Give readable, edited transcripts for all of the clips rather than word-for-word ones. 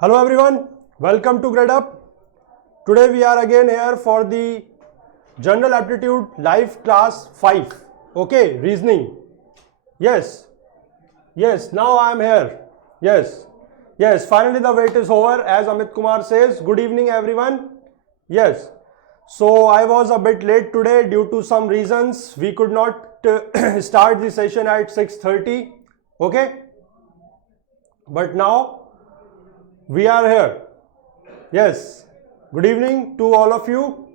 Hello everyone, welcome to Gradeup. Today we are again here for the General Aptitude Live Class 5. Okay, reasoning. Yes, now I am here. Yes, finally the wait is over, as Amit Kumar says. Good evening everyone. Yes, so I was a bit late today due to some reasons. We could not start the session at 6:30. Okay, but now we are here. Yes, good evening to all of you.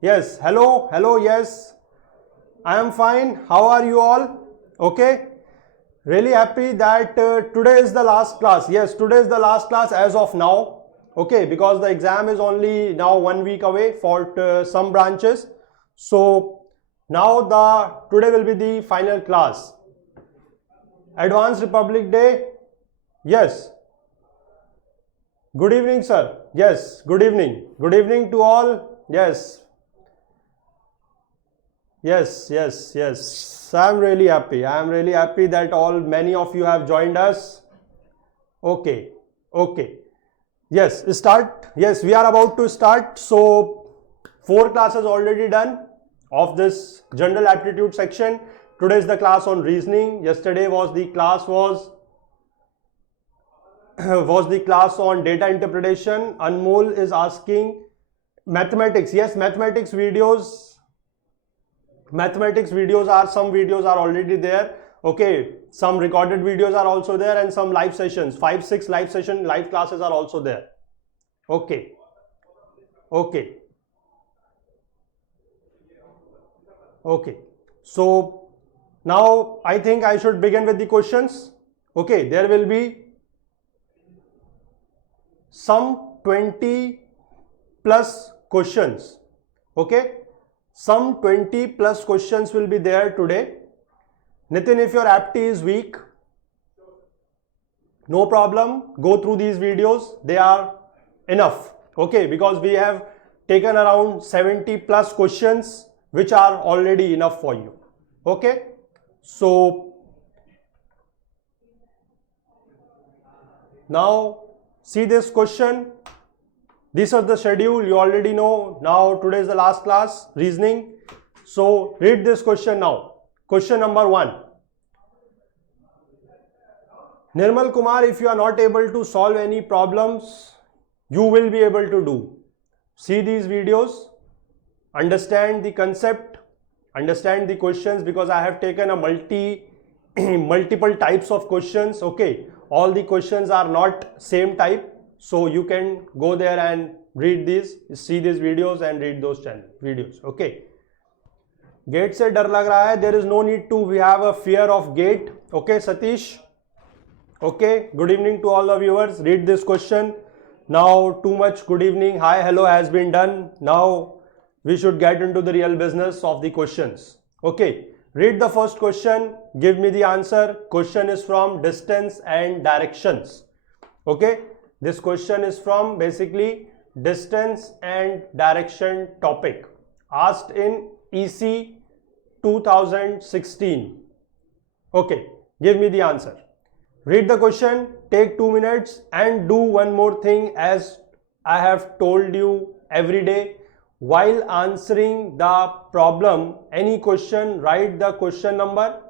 Yes, hello, yes, I am fine. How are you all? Okay, really happy that today is the last class. Yes, today is the last class as of now. Okay, because the exam is only now 1 week away for some branches. So now today will be the final class. Advanced Republic Day. Yes. Good evening, sir. Yes, good evening. Good evening to all. Yes. I'm really happy. That many of you have joined us. Okay. Yes, start. Yes, we are about to start. So 4 classes already done of this General Aptitude section. Today is the class on reasoning. Yesterday was the class on data interpretation. Anmol is asking mathematics. Yes, mathematics videos are, some videos are already there. Okay, some recorded videos are also there, and some live sessions, 5-6 live classes are also there. Okay. So now I think I should begin with the questions. Okay, there will be some 20 plus questions. Okay, some 20 plus questions will be there today. Nitin, if your apti is weak, no problem, go through these videos, they are enough. Okay, because we have taken around 70 plus questions which are already enough for you. Okay, so now see this question. This is the schedule, you already know. Now today is the last class, reasoning. So read this question now. Question number 1. Nirmal Kumar, if you are not able to solve any problems, you will be able to do. See these videos, understand the concept, understand the questions, because I have taken a multiple types of questions. Okay, all the questions are not same type, so you can go there and read these, see these videos and read those videos. Okay, gate se dar lag raha hai, there is no need to have a fear of gate. Okay, Satish. Okay, good evening to all the viewers. Read this question. Now too much good evening, hi, hello has been done. Now we should get into the real business of the questions. Okay, read the first question, give me the answer. Question is from distance and directions. Okay, this question is from basically distance and direction topic, asked in EC 2016. Okay, give me the answer. Read the question, take 2 minutes, and do one more thing as I have told you every day. While answering the problem, any question, write the question number.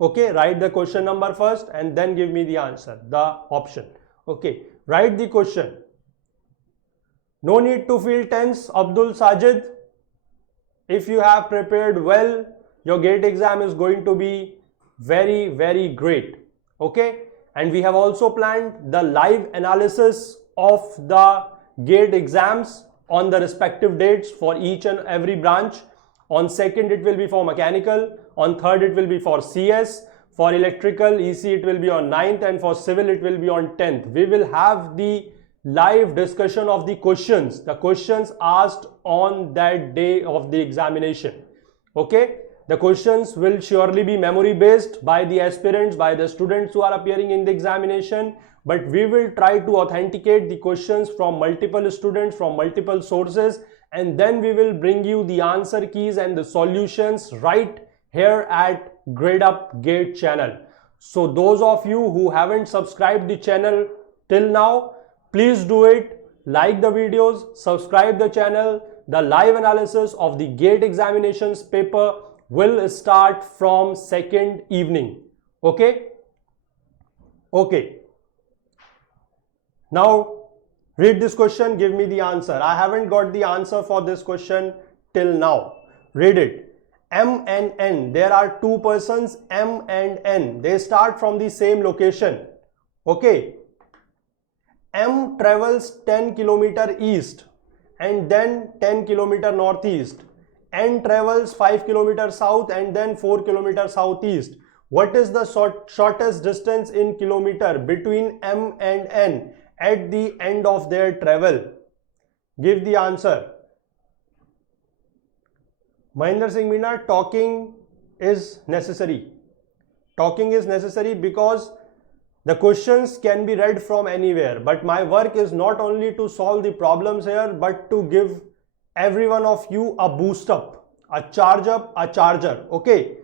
Okay, write the question number first and then give me the answer, the option. Okay, write the question. No need to feel tense, Abdul Sajid. If you have prepared well, your gate exam is going to be very, very great. Okay, and we have also planned the live analysis of the gate exams on the respective dates for each and every branch. On 2nd it will be for mechanical, on 3rd it will be for CS, for electrical EC it will be on 9th, and for civil it will be on 10th. We will have the live discussion of the questions asked on that day of the examination. Okay, the questions will surely be memory based by the aspirants, by the students who are appearing in the examination, but we will try to authenticate the questions from multiple students, from multiple sources, and then we will bring you the answer keys and the solutions right here at Gradeup Gate channel. So those of you who haven't subscribed the channel till now, Please do it, like the videos, subscribe the channel. The live analysis of the GATE examinations paper will start from second evening. Okay? Okay. Now, read this question, give me the answer. I haven't got the answer for this question till now. Read it. M and N, there are two persons, M and N. They start from the same location. Okay. M travels 10 km east and then 10 km northeast. N travels 5 km south and then 4 km southeast. What is the shortest distance in kilometer between M and N at the end of their travel? Give the answer. Mahendra Singh Meena, talking is necessary. Talking is necessary because the questions can be read from anywhere, but my work is not only to solve the problems here, but to give every one of you a boost up, a charge up, a charger. Okay,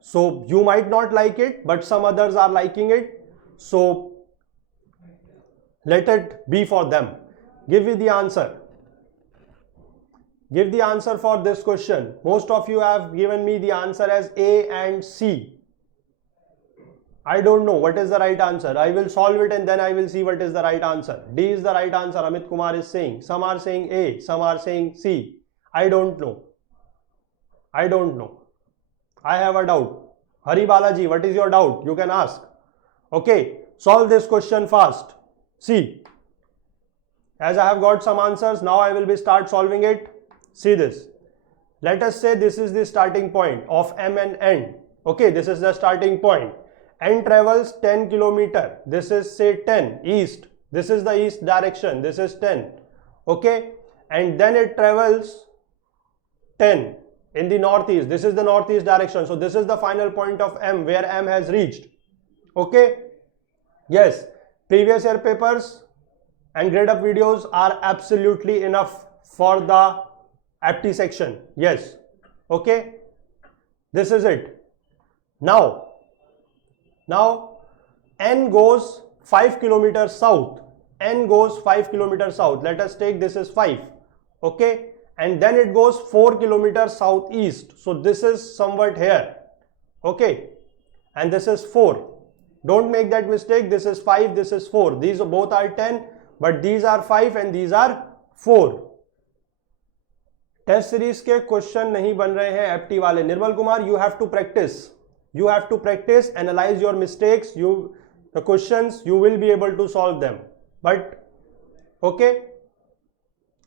so you might not like it, but some others are liking it, so let it be for them. Give me the answer. Give the answer for this question. Most of you have given me the answer as A and C. I don't know what is the right answer. I will solve it and then I will see what is the right answer. D is the right answer, Amit Kumar is saying. Some are saying A, some are saying C. I don't know. I don't know. I have a doubt. Hari Balaji, what is your doubt? You can ask. Okay, solve this question fast. See, as I have got some answers, now I will start solving it. See this. Let us say this is the starting point of M and N. Okay, this is the starting point. N travels 10 km. This is say 10 east. This is the east direction. This is 10. Okay, and then it travels 10 in the northeast. This is the northeast direction. So this is the final point of M where M has reached. Okay. Yes, previous year papers and Gradeup videos are absolutely enough for the apti section. Yes. Okay. This is it. Now N goes 5 km south. N goes 5 km south. Let us take this is 5. Okay. And then it goes 4 km southeast. So this is somewhat here. Okay. And this is 4. Don't make that mistake. This is 5. This is 4. These both are 10. But these are 5 and these are 4. Test series के question नहीं बन रहे हैं एप्टी वाले. Nirmal Kumar, you have to practice. You have to practice, analyze your mistakes. The questions you will be able to solve them. But okay,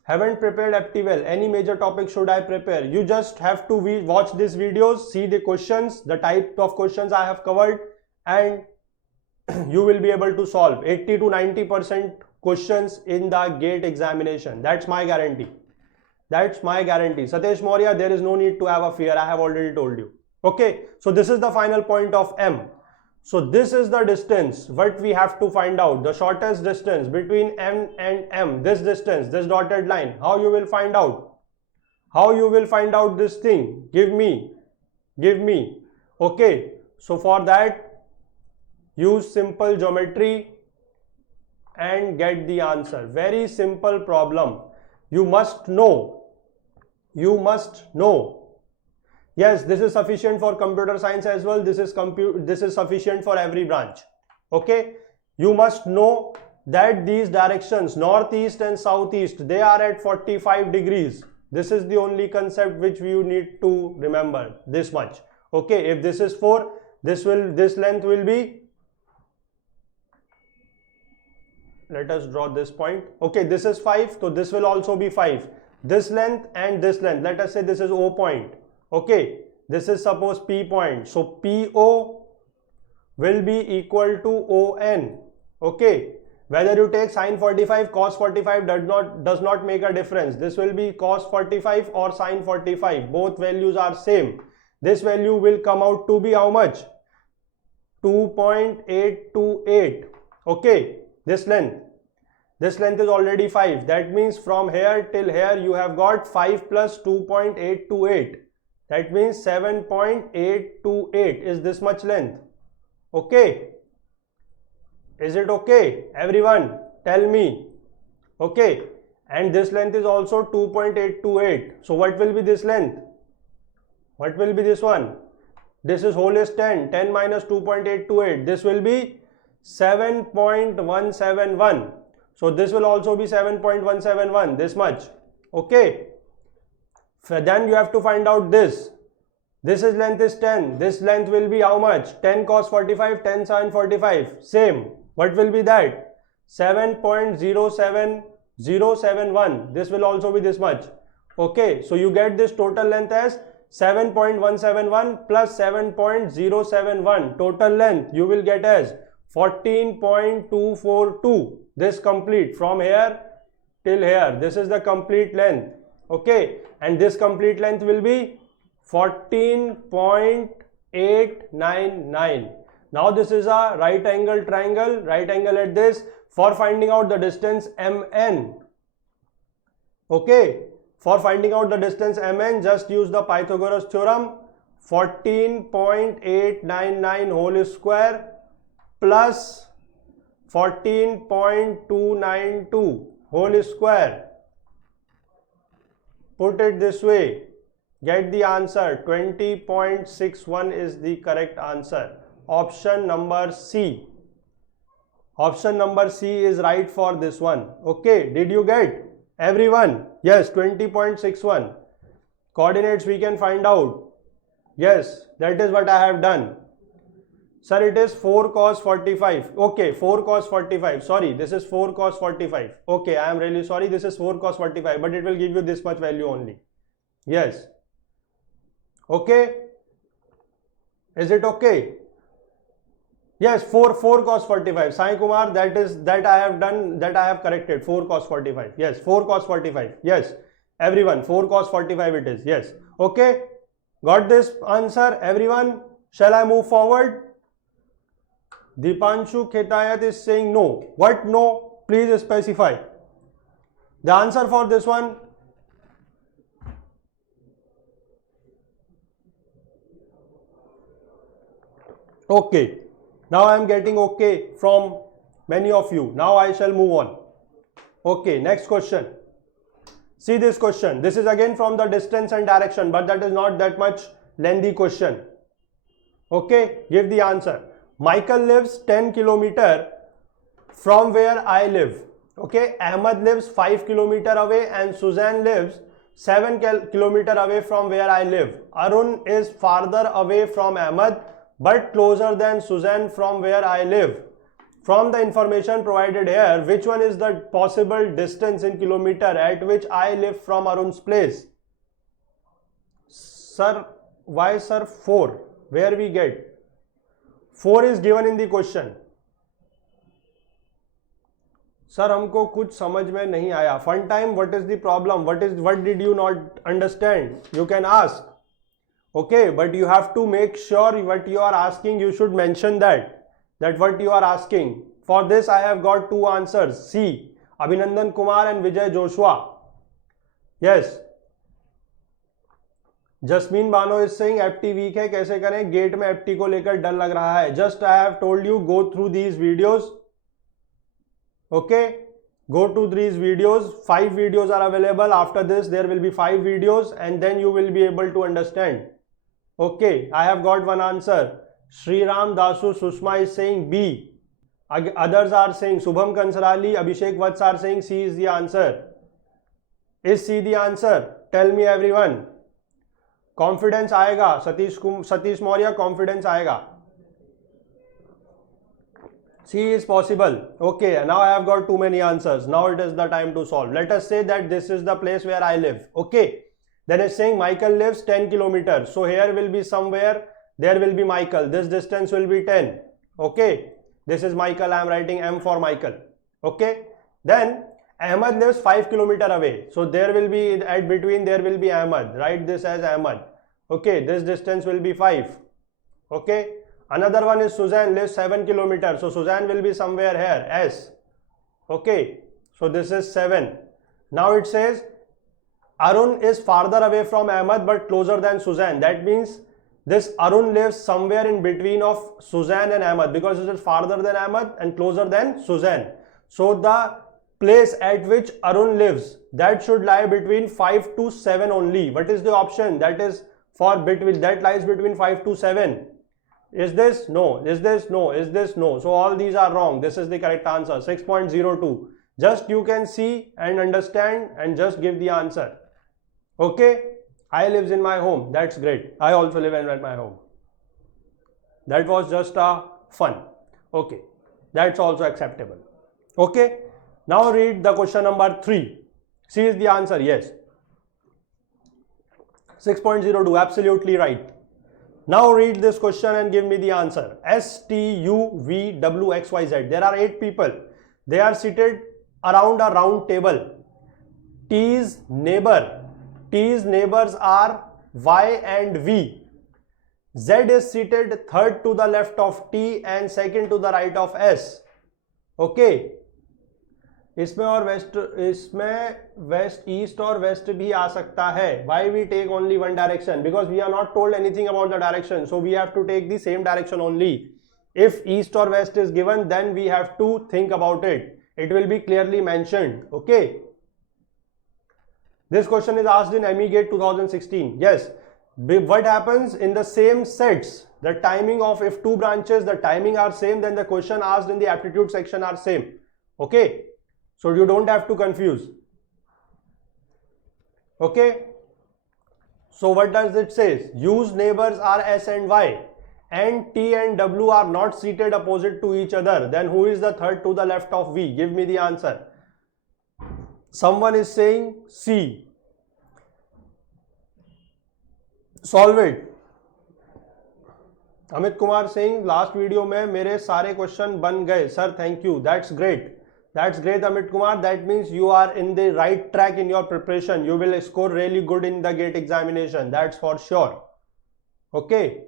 haven't prepared apti well. Any major topic should I prepare? You just have to watch these videos, see the questions, the type of questions I have covered, and you will be able to solve 80 to 90% questions in the GATE examination. That's my guarantee. That's my guarantee. Satesh Maurya, there is no need to have a fear. I have already told you. Okay, so this is the final point of M. So this is the distance what we have to find out, the shortest distance between N and M. This distance, this dotted line. How you will find out? How you will find out this thing? Give me. Okay, so for that use simple geometry and get the answer. Very simple problem. You must know. Yes, this is sufficient for computer science as well. This is sufficient for every branch. Okay, you must know that these directions, northeast and southeast, they are at 45 degrees. This is the only concept which you need to remember. This much. Okay, if this is 4, this length will be. Let us draw this point. Okay, this is 5, so this will also be 5. This length and this length. Let us say this is O point. Okay, this is suppose P point. So PO will be equal to ON. Okay, whether you take sine 45, cos 45 does not make a difference. This will be cos 45 or sine 45. Both values are same. This value will come out to be how much? 2.828. Okay, this length is already 5. That means from here till here you have got 5 plus 2.828. That means 7.828 is this much length. Okay. Is it okay? Everyone, tell me. Okay, and this length is also 2.828. So what will be this length? What will be this one? This is whole is 10. 10 minus 2.828. This will be 7.171. So this will also be 7.171. This much. Okay. Then you have to find out this. This is length is 10. This length will be how much? 10 cos 45, 10 sin 45. Same. What will be that? 7.07071. This will also be this much. Okay. So you get this total length as 7.171 plus 7.071. Total length you will get as 14.242. This complete from here till here. This is the complete length. Okay. And this complete length will be 14.899. Now this is a right angle triangle, right angle at this. For finding out the distance MN. Okay. For finding out the distance MN, just use the Pythagoras theorem. 14.899 whole square plus 14.292 whole square. Put it this way. Get the answer. 20.61 is the correct answer. Option number C. Option number C is right for this one. Okay. Did you get? Everyone? Yes. 20.61. Coordinates we can find out. Yes. That is what I have done. Sir, it is 4 cos 45. Okay. 4 cos 45. Sorry. This is 4 cos 45. Okay. I am really sorry. This is 4 cos 45. But it will give you this much value only. Yes. Okay. Is it okay? Yes, 4 cos 45. Sai Kumar, that I have done, that I have corrected. 4 cos 45. Yes, 4 cos 45. Yes, everyone, 4 cos 45 it is. Yes. Okay. Got this answer, everyone? Shall I move forward? Dipanshu Khetayat is saying no. What no? Please specify. The answer for this one? Okay. Now I am getting okay from many of you. Now I shall move on. Okay, next question. See this question. This is again from the distance and direction, but that is not that much lengthy question. Okay, give the answer. Michael lives 10 kilometers from where I live. Okay, Ahmed lives 5 kilometers away and Suzanne lives 7 kilometers away from where I live. Arun is farther away from Ahmed but closer than Suzanne from where I live. From the information provided here, which one is the possible distance in kilometer at which I live from Arun's place? Sir, why sir 4? Where we get? 4 is given in the question. Sir, हमको कुछ समझ में नहीं आया. Fun time, what is the problem? What did you not understand? You can ask. Okay, but you have to make sure what you are asking, you should mention that what you are asking. For this, I have got 2 answers. C. Abhinandan Kumar and Vijay Joshua. Yes. Jasmine Bano is saying FT weak है, कैसे करें? Gate में FT को लेकर डर लग रहा है. Just I have told you, go through these videos. Okay. Go to these videos. 5 videos are available. After this, there will be 5 videos and then you will be able to understand. Okay, I have got one answer. Sriram Dasu Sushma is saying B. Others are saying Subham Kansarali, Abhishek Vats are saying C is the answer. Is C the answer? Tell me everyone. Confidence आएगा. Satish Maurya, confidence आएगा. C is possible. Okay, now I have got too many answers. Now it is the time to solve. Let us say that this is the place where I live. Okay. Then it's saying Michael lives 10 kilometers. So here will be somewhere, there will be Michael. This distance will be 10. Okay. This is Michael. I am writing M for Michael. Okay. Then Ahmed lives 5 kilometers away. So there will be, at between there will be Ahmed. Write this as Ahmed. Okay. This distance will be 5. Okay. Another one is Suzanne lives 7 kilometers. So Suzanne will be somewhere here. S. Okay. So this is 7. Now it says Arun is farther away from Ahmed but closer than Suzanne. That means this Arun lives somewhere in between of Suzanne and Ahmed because it is farther than Ahmed and closer than Suzanne. So the place at which Arun lives, that should lie between 5 to 7 only. What is the option that is for between, that lies between 5 to 7? Is this? No. Is this? No. Is this? No. So all these are wrong. This is the correct answer. 6.02. Just you can see and understand and just give the answer. Okay. I lives in my home. That's great. I also live in my home. That was just a fun. Okay. That's also acceptable. Okay. Now read the question number 3. C is the answer. Yes. 6.02. Absolutely right. Now read this question and give me the answer. S, T, U, V, W, X, Y, Z. There are 8 people. They are seated around a round table. T's neighbors are Y and V. Z is seated third to the left of T and second to the right of S. Okay. इसमें और west east और waste भी आ सकता है. Why we take only one direction? Because we are not told anything about the direction, so we have to take the same direction only. If east or west is given, then we have to think about it. It will be clearly mentioned. Okay. This question is asked in MEGATE 2016. Yes. What happens in the same sets? The timing of, if 2 branches, the timing are same, then the question asked in the aptitude section are same. Okay. So you don't have to confuse. Okay. So what does it say? U's neighbors are S and Y, and T and W are not seated opposite to each other. Then who is the third to the left of V? Give me the answer. Someone is saying C. Solve it. Amit Kumar saying last video में मेरे सारे question बन गए. Sir, thank you. That's great. That's great, Amit Kumar. That means you are in the right track in your preparation. You will score really good in the GATE examination. That's for sure. Okay.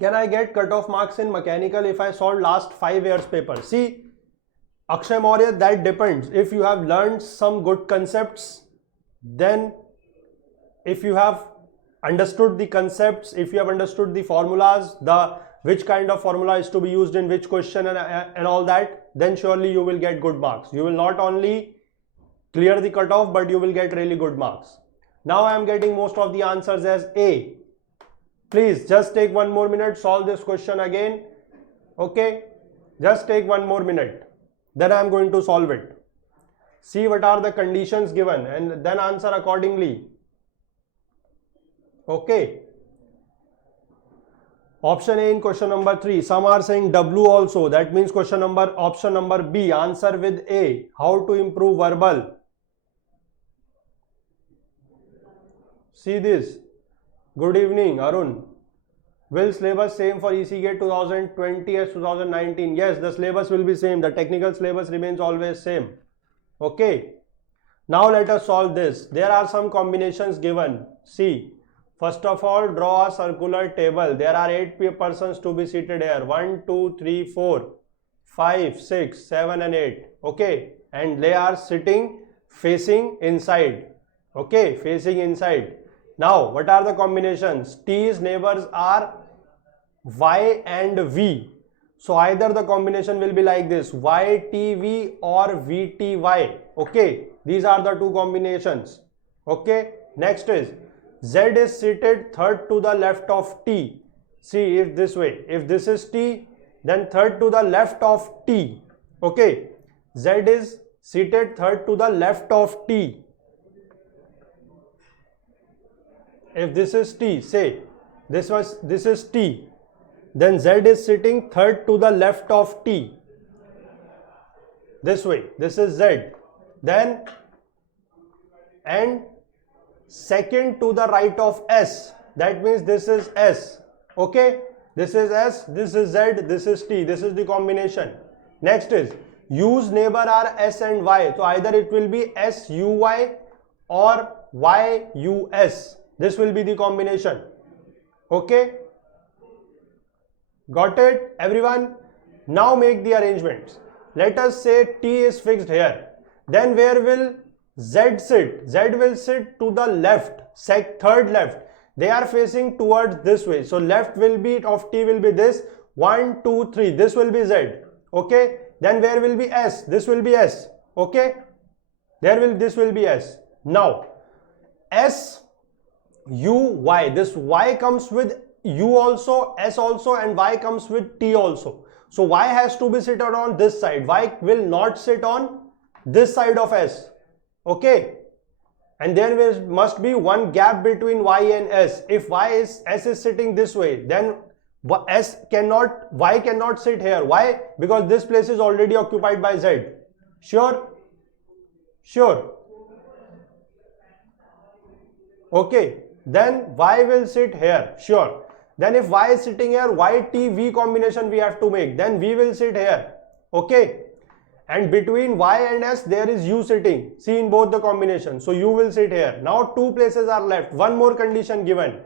Can I get cutoff marks in mechanical if I solve last 5 years paper? See, Akshay Maurya, that depends. If you have learned some good concepts, then if you have understood the concepts, if you have understood the formulas, which kind of formula is to be used in which question and all that, then surely you will get good marks. You will not only clear the cutoff, but you will get really good marks. Now I am getting most of the answers as A. Please just take 1 more minute, solve this question again. Okay, just take 1 more minute. Then I am going to solve it. See what are the conditions given and then answer accordingly. Okay. Option A in question number 3. Some are saying W also. That means option number B. Answer with A. How to improve verbal. See this. Good evening, Arun. Will syllabus same for ECGATE 2020 as 2019? Yes, the syllabus will be same. The technical syllabus remains always same. Okay. Now let us solve this. There are some combinations given. See. First of all, draw a circular table. There are 8 persons to be seated here. 1, 2, 3, 4, 5, 6, 7 and 8. Okay. And they are sitting facing inside. Okay. Facing inside. Now, what are the combinations? T's neighbors are Y and V. So either the combination will be like this. YTV or VTY. Okay. These are the 2 combinations. Okay. Next is Z is seated third to the left of T. See, if this way, if this is T, then third to the left of T. Okay. Z is seated third to the left of T. If this is T, say this is T, then Z is sitting third to the left of T. This way, this is Z. Then and second to the right of S. That means this is S. Okay. This is S, this is Z, this is T. This is the combination. Next is U's neighbor are S and Y. So either it will be SUY or YUS. This will be the combination. Okay. Got it, everyone? Now make the arrangements. Let us say T is fixed here. Then where will Z sit? Z will sit to the left, third left. They are facing towards this way. So left will be of T will be this. 1, 2, 3. This will be Z. Okay, then where will be S? This will be S. Okay, this will be S. Now S U Y, this Y comes with U also, S also, and Y comes with T also. So Y has to be sit on this side. Y will not sit on this side of S. Okay, and there must be one gap between Y and S. If S is sitting this way, then Y cannot sit here. Why? Because this place is already occupied by Z. Sure? Sure. Okay, then Y will sit here. Sure. Then if Y is sitting here, Y, T, V combination we have to make. Then V will sit here. Okay. And between Y and S, there is U sitting. See in both the combinations. So U will sit here. Now two places are left. One more condition given.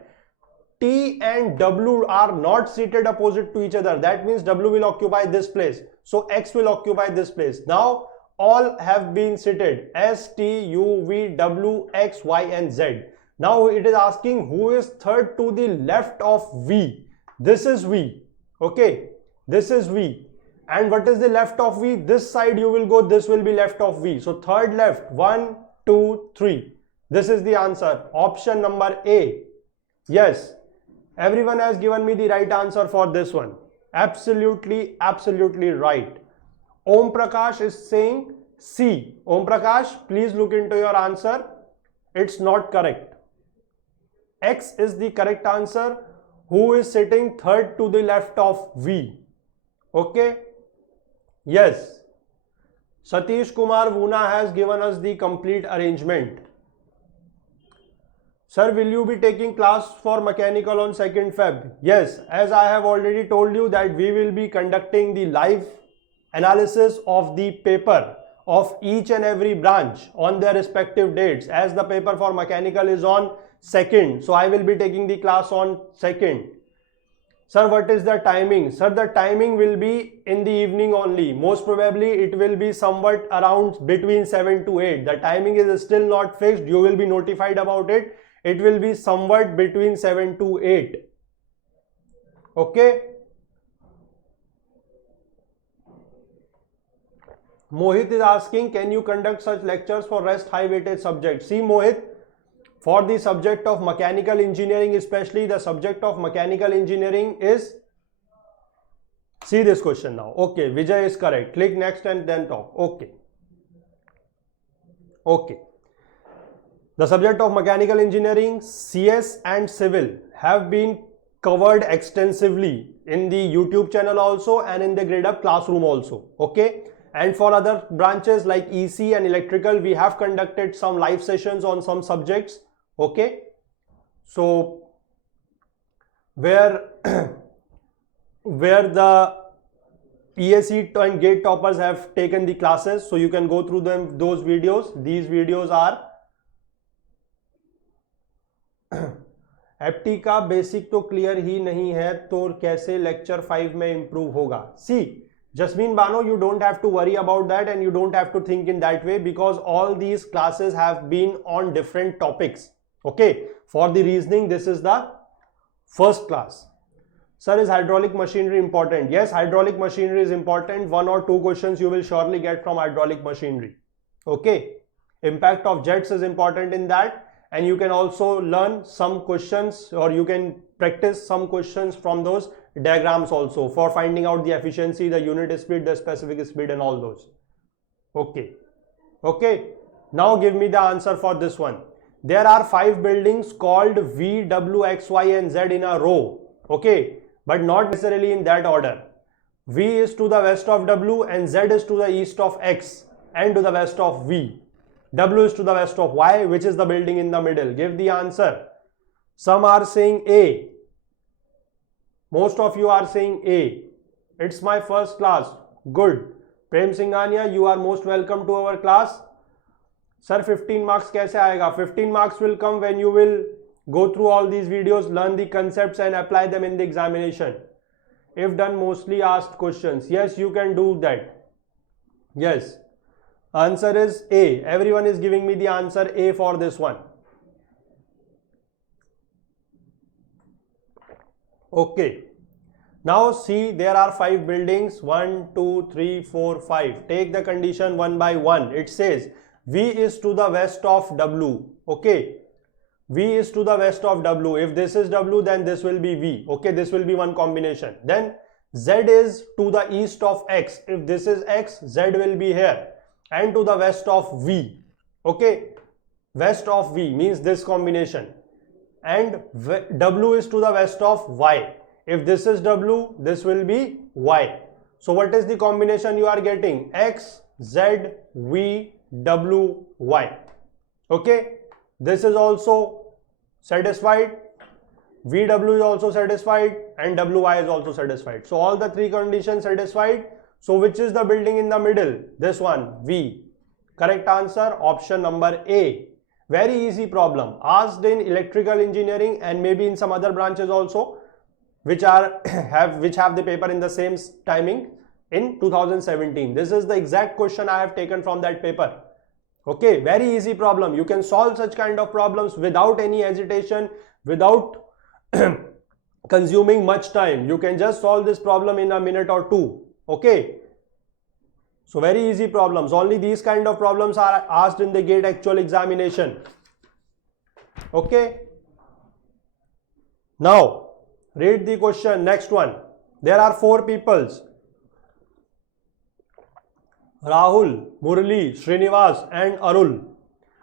T and W are not seated opposite to each other. That means W will occupy this place. So X will occupy this place. Now all have been seated. S, T, U, V, W, X, Y and Z. Now it is asking who is third to the left of V. This is V. Okay. This is V. And what is the left of V? This side you will go, this will be left of V. So third left, 1, 2, 3. This is the answer. Option number A. Yes. Everyone has given me the right answer for this one. Absolutely, absolutely right. Om Prakash is saying C. Om Prakash, please look into your answer. It's not correct. X is the correct answer. Who is sitting third to the left of V? Okay. Yes. Satish Kumar Vuna has given us the complete arrangement. Sir, will you be taking class for mechanical on 2nd Feb? Yes, as I have already told you that we will be conducting the live analysis of the paper of each and every branch on their respective dates, as the paper for mechanical is on 2nd. So I will be taking the class on 2nd. Sir, what is the timing? Sir, the timing will be in the evening only. Most probably it will be somewhat around between 7 to 8. The timing is still not fixed. You will be notified about it. It will be somewhat between 7 to 8. Okay. Mohit is asking, can you conduct such lectures for rest high weightage subjects? See Mohit, for the subject of mechanical engineering, especially the subject of mechanical engineering is, see this question now. Okay, Vijay is correct. Click next and then talk. Okay. Okay. The subject of mechanical engineering, CS and civil have been covered extensively in the YouTube channel also and in the Gradeup classroom also. Okay. And for other branches like EC and electrical, we have conducted some live sessions on some subjects. Okay. So where the ESE and gate toppers have taken the classes, so you can go through those videos. These videos are एप्टी का basic तो clear ही नहीं है, तो कैसे lecture 5 में improve होगा? सी Jasmine Bano, you don't have to worry about that and you don't have to think in that way, because all these classes have been on different topics. Okay, for the reasoning, this is the first class. Sir, is hydraulic machinery important? Yes, hydraulic machinery is important. 1 or 2 questions you will surely get from hydraulic machinery. Okay, impact of jets is important in that. And you can also learn some questions, or you can practice some questions from those diagrams also for finding out the efficiency, the unit speed, the specific speed and all those. Okay. Okay. Now give me the answer for this one. There are 5 buildings called V, W, X, Y and Z in a row. Okay. But not necessarily in that order. V is to the west of W and Z is to the east of X and to the west of V. W is to the west of Y, which is the building in the middle. Give the answer. Some are saying A. Most of you are saying A. It's my first class. Good. Prem Singhania, you are most welcome to our class. Sir, 15 marks kaise aayega? 15 marks will come when you will go through all these videos, learn the concepts and apply them in the examination. If done, mostly asked questions. Yes, you can do that. Yes. Answer is A. Everyone is giving me the answer A for this one. Okay. Now see, there are 5 buildings, 1, 2, 3, 4, 5. Take the condition one by one. It says V is to the west of W. Okay. V is to the west of W. If this is W, then this will be V. Okay, this will be one combination. Then Z is to the east of X. If this is X, Z will be here. And to the west of V. Okay, west of V means this combination. And W is to the west of Y. If this is W, this will be Y. So what is the combination you are getting? X, Z, V, W, Y. Okay, this is also satisfied, VW is also satisfied, and WY is also satisfied. So all the 3 conditions satisfied. So which is the building in the middle? This one, V. Correct answer, option number A. Very easy problem, asked in electrical engineering and maybe in some other branches also, which have the paper in the same timing in 2017. This is the exact question I have taken from that paper. Okay, very easy problem. You can solve such kind of problems without any hesitation, without consuming much time. You can just solve this problem in a minute or 2. Okay. So very easy problems. Only these kind of problems are asked in the GATE actual examination. Okay. Now, read the question. Next one. There are 4 peoples. Rahul, Murli, Srinivas and Arul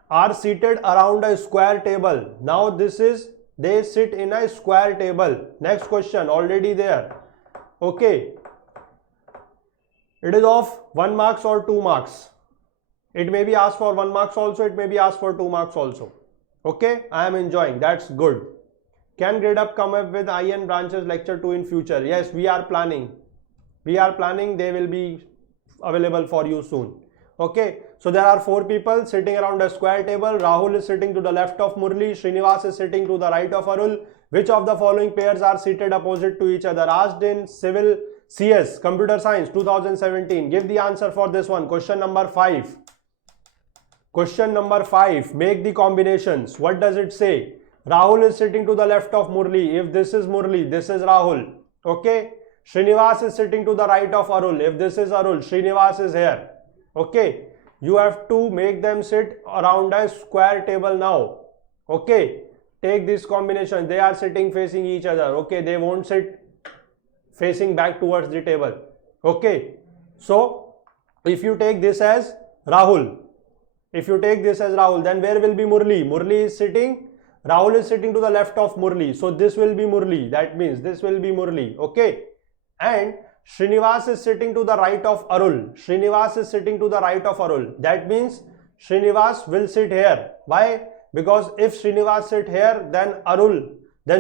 are seated around a square table. Now this is, they sit in a square table. Next question, already there. Okay. It is of 1 marks or 2 marks. It may be asked for 1 marks also, it may be asked for 2 marks also. Okay, I am enjoying, that's good. Can Gradeup come up with IN branches lecture 2 in future? Yes, we are planning. They will be available for you soon. Okay, so there are 4 people sitting around a square table. Rahul is sitting to the left of Murli, Srinivas is sitting to the right of Arul. Which of the following pairs are seated opposite to each other? Asked in Civil CS, Computer Science 2017. Give the answer for this one. Question number 5. Question number 5. Make the combinations. What does it say? Rahul is sitting to the left of Murli. If this is Murli, this is Rahul. Okay. Srinivas is sitting to the right of Arul. If this is Arul, Srinivas is here. Okay. You have to make them sit around a square table now. Okay. Take this combination. They are sitting facing each other. Okay. They won't sit facing back towards the table. Okay. So, if you take this as Rahul, then where will be Murli? Murli is sitting, Rahul is sitting to the left of Murli. So, this will be Murli. That means this will be Murli. Okay. And Srinivas is sitting to the right of Arul. That means Srinivas will sit here. Why? Because if Srinivas sit here, then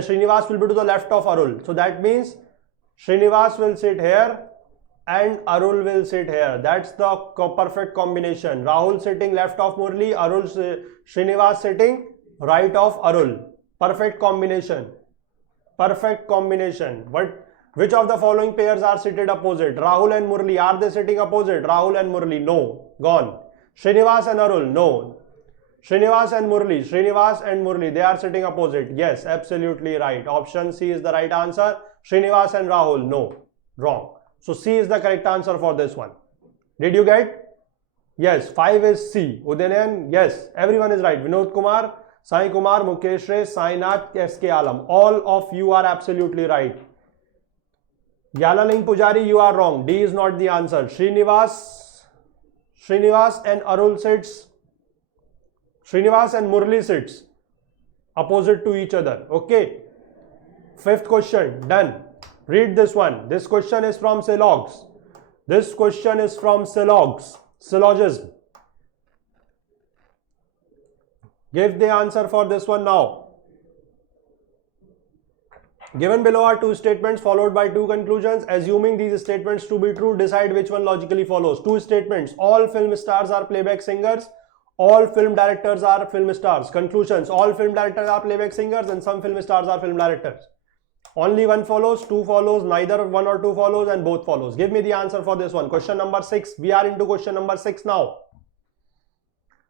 Srinivas will be to the left of Arul. So that means Srinivas will sit here and Arul will sit here. That's the perfect combination. Rahul sitting left of Murli, Srinivas sitting right of Arul. Perfect combination. Which of the following pairs are seated opposite? Rahul and Murli, are they sitting opposite? Rahul and Murli, no. Gone. Srinivas and Arul, no. Srinivas and Murli, they are sitting opposite. Yes, absolutely right. Option C is the right answer. Srinivas and Rahul, no. Wrong. So C is the correct answer for this one. Did you get? Yes, 5 is C. Udayan, yes, everyone is right. Vinod Kumar, Sai Kumar, Mukesh Ray, Sainath, SK Alam. All of you are absolutely right. Gyalaling Pujari, you are wrong. D is not the answer. Srinivas and Arul sits. Srinivas and Murli sits opposite to each other. Okay. 5th question, done. Read this one. This question is from Syllogism. Give the answer for this one now. Given below are 2 statements followed by 2 conclusions. Assuming these statements to be true, decide which one logically follows. 2 statements. All film stars are playback singers. All film directors are film stars. Conclusions. All film directors are playback singers and some film stars are film directors. Only 1 follows, 2 follows, neither 1 or 2 follows and both follows. Give me the answer for this one. Question number 6. We are into question number 6 now.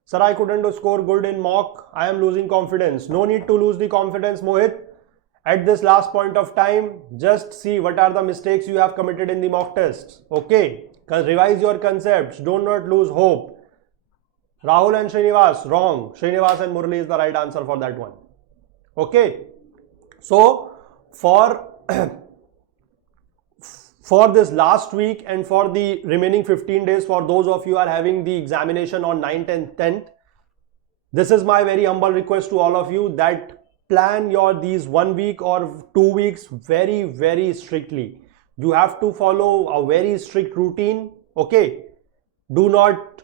Sir, I couldn't score good in mock. I am losing confidence. No need to lose the confidence, Mohit. at this last point of time, just see what are the mistakes you have committed in the mock tests. Okay, revise your concepts, do not lose hope. Rahul and Srinivas, wrong. Srinivas and Murali is the right answer for that one. Okay, so for for this last week and for the remaining 15 days, for those of you who are having the examination on 9th and 10th, this is my very humble request to all of you that plan your these 1 week or 2 weeks very, very strictly. You have to follow a very strict routine. Okay, do not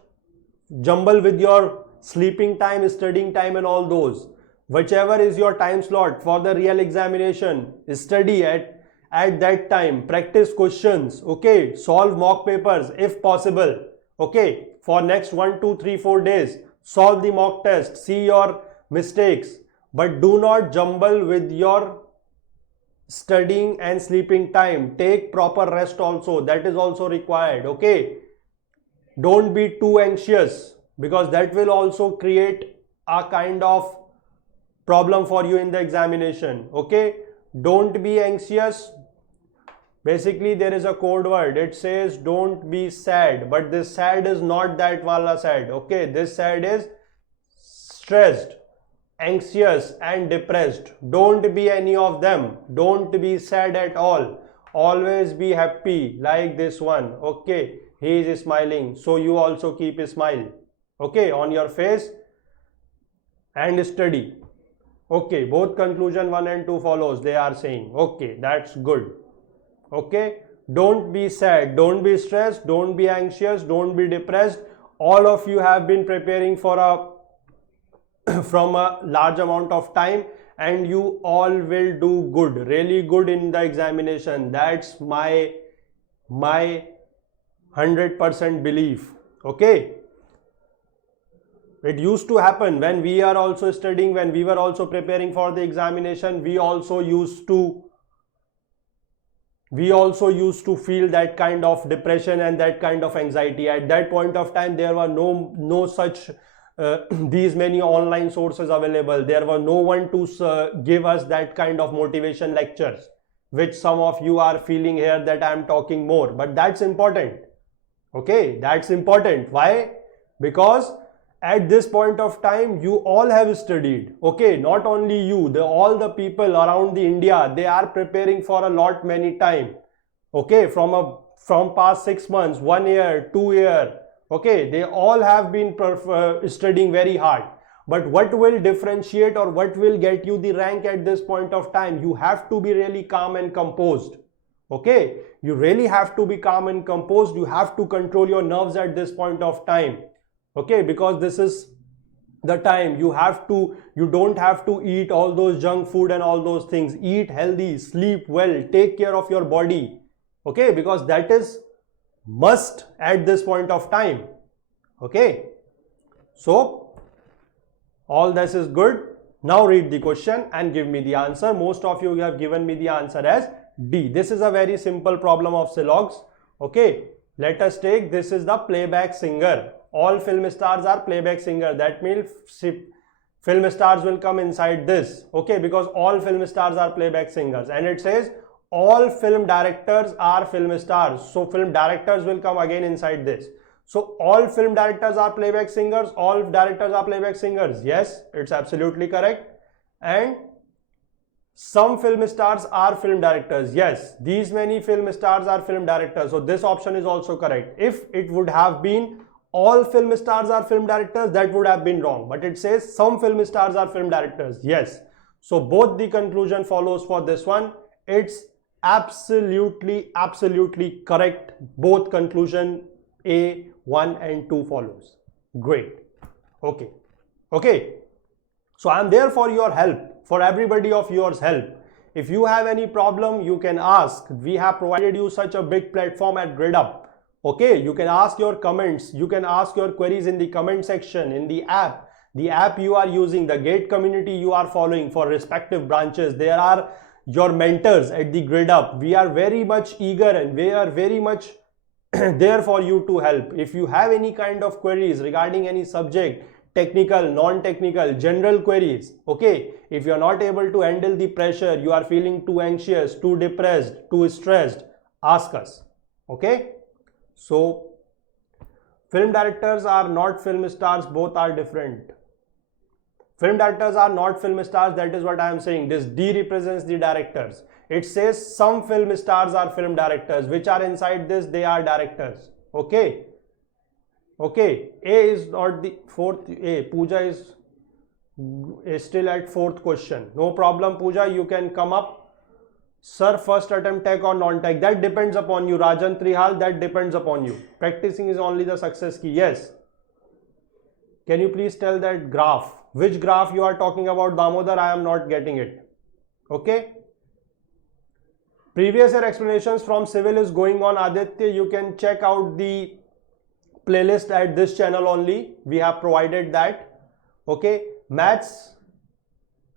jumble with your sleeping time, studying time and all those. Whichever is your time slot for the real examination, study at that time, practice questions, okay, solve mock papers if possible, okay, for next 1, 2, 3, 4 days, solve the mock test, see your mistakes, but do not jumble with your studying and sleeping time. Take proper rest also, that is also required, okay. Don't be too anxious because that will also create a kind of problem for you in the examination, okay. Don't be anxious. Basically there is a code word, it says don't be sad, but this sad is not that wala sad, okay. This sad is stressed, anxious and depressed. Don't be any of them. Don't be sad at all. Always be happy like this one, okay. He is smiling, so you also keep a smile, okay, on your face and study. Okay, both conclusion 1 and 2 follows, they are saying, okay, that's good. Okay, don't be sad, don't be stressed, don't be anxious, don't be depressed. All of you have been preparing for from a large amount of time and you all will do good, really good in the examination. That's my 100% belief, okay. It used to happen when we are also studying, when we were also preparing for the examination, we also used to feel that kind of depression and that kind of anxiety. At that point of time, there were no such these many online sources available. There were no one to give us that kind of motivation lectures, which some of you are feeling here that I am talking more. But that's important. Okay, that's important. Why? Because at this point of time, you all have studied. Okay, not only you, all the people around the India, they are preparing for a lot many time. Okay, from past 6 months, 1 year, 2 year. Okay, they all have been studying very hard. But what will differentiate or what will get you the rank at this point of time? You have to be really calm and composed. Okay, you really have to be calm and composed. You have to control your nerves at this point of time. Okay, because this is the time you don't have to eat all those junk food and all those things. Eat healthy, sleep well, take care of your body. Okay, because that is must at this point of time. Okay, so all this is good. Now read the question and give me the answer. Most of you have given me the answer as D. This is a very simple problem of Syllogs. Okay, let us take, this is the playback singer. All film stars are playback singer. That means film stars will come inside this. Okay, because all film stars are playback singers. And it says all film directors are film stars. So film directors will come again inside this. So all film directors are playback singers. All directors are playback singers. Yes, it's absolutely correct. And some film stars are film directors. Yes, these many film stars are film directors. So this option is also correct. If it would have been all film stars are film directors, that would have been wrong. But it says some film stars are film directors. Yes. So both the conclusion follows for this one. It's absolutely correct. Both conclusion A, 1 and 2 follows. Great. Okay. Okay. So I'm there for your help, for everybody of yours help. If you have any problem, you can ask. We have provided you such a big platform at Gradeup. Okay, you can ask your comments, you can ask your queries in the comment section, in the app you are using, the Gate community you are following for respective branches. There are your mentors at the Gradeup. We are very much eager and we are very much there for you to help. If you have any kind of queries regarding any subject, technical, non-technical, general queries. Okay, if you are not able to handle the pressure, you are feeling too anxious, too depressed, too stressed, ask us. Okay, so film directors are not film stars, both are different. Film directors are not film stars, that is what I am saying. This D represents the directors. It says some film stars are film directors, which are inside this, they are directors. Okay. Okay, A is not the fourth. A, Pooja is still at fourth question. No problem, Pooja, you can come up. Sir, first attempt tech or non-tech, that depends upon you. Rajan Trihal, that depends upon you. Practicing is only the success key. Yes. Can you please tell that graph? Which graph you are talking about, Damodar? I am not getting it. Okay. Previous year explanations from civil is going on, Aditya. You can check out the playlist at this channel only. We have provided that. Okay. Maths,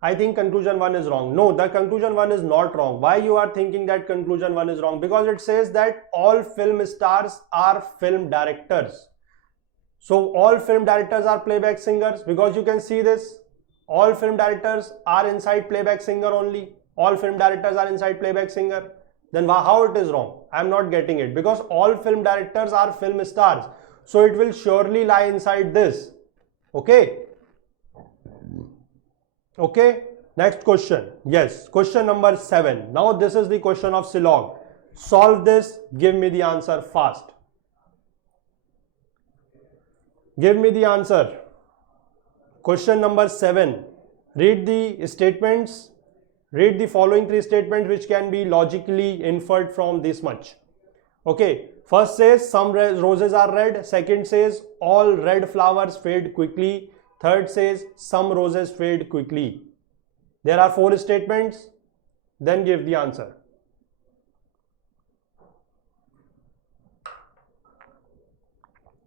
I think conclusion 1 is wrong. No, the conclusion 1 is not wrong. Why you are thinking that conclusion 1 is wrong? Because it says that all film stars are film directors. So all film directors are playback singers, because you can see this. All film directors are inside playback singer only. All film directors are inside playback singer. Then how it is wrong? I am not getting it, because all film directors are film stars. So it will surely lie inside this. Okay. Okay. Next question. Yes. Question number 7. Now this is the question of Syllog. Solve this. Give me the answer fast. Give me the answer. Question number 7. Read the statements. Read the following 3 statements which can be logically inferred from this much. Okay. First says some roses are red. Second says all red flowers fade quickly. Third says some roses fade quickly. There are 4 statements. Then give the answer.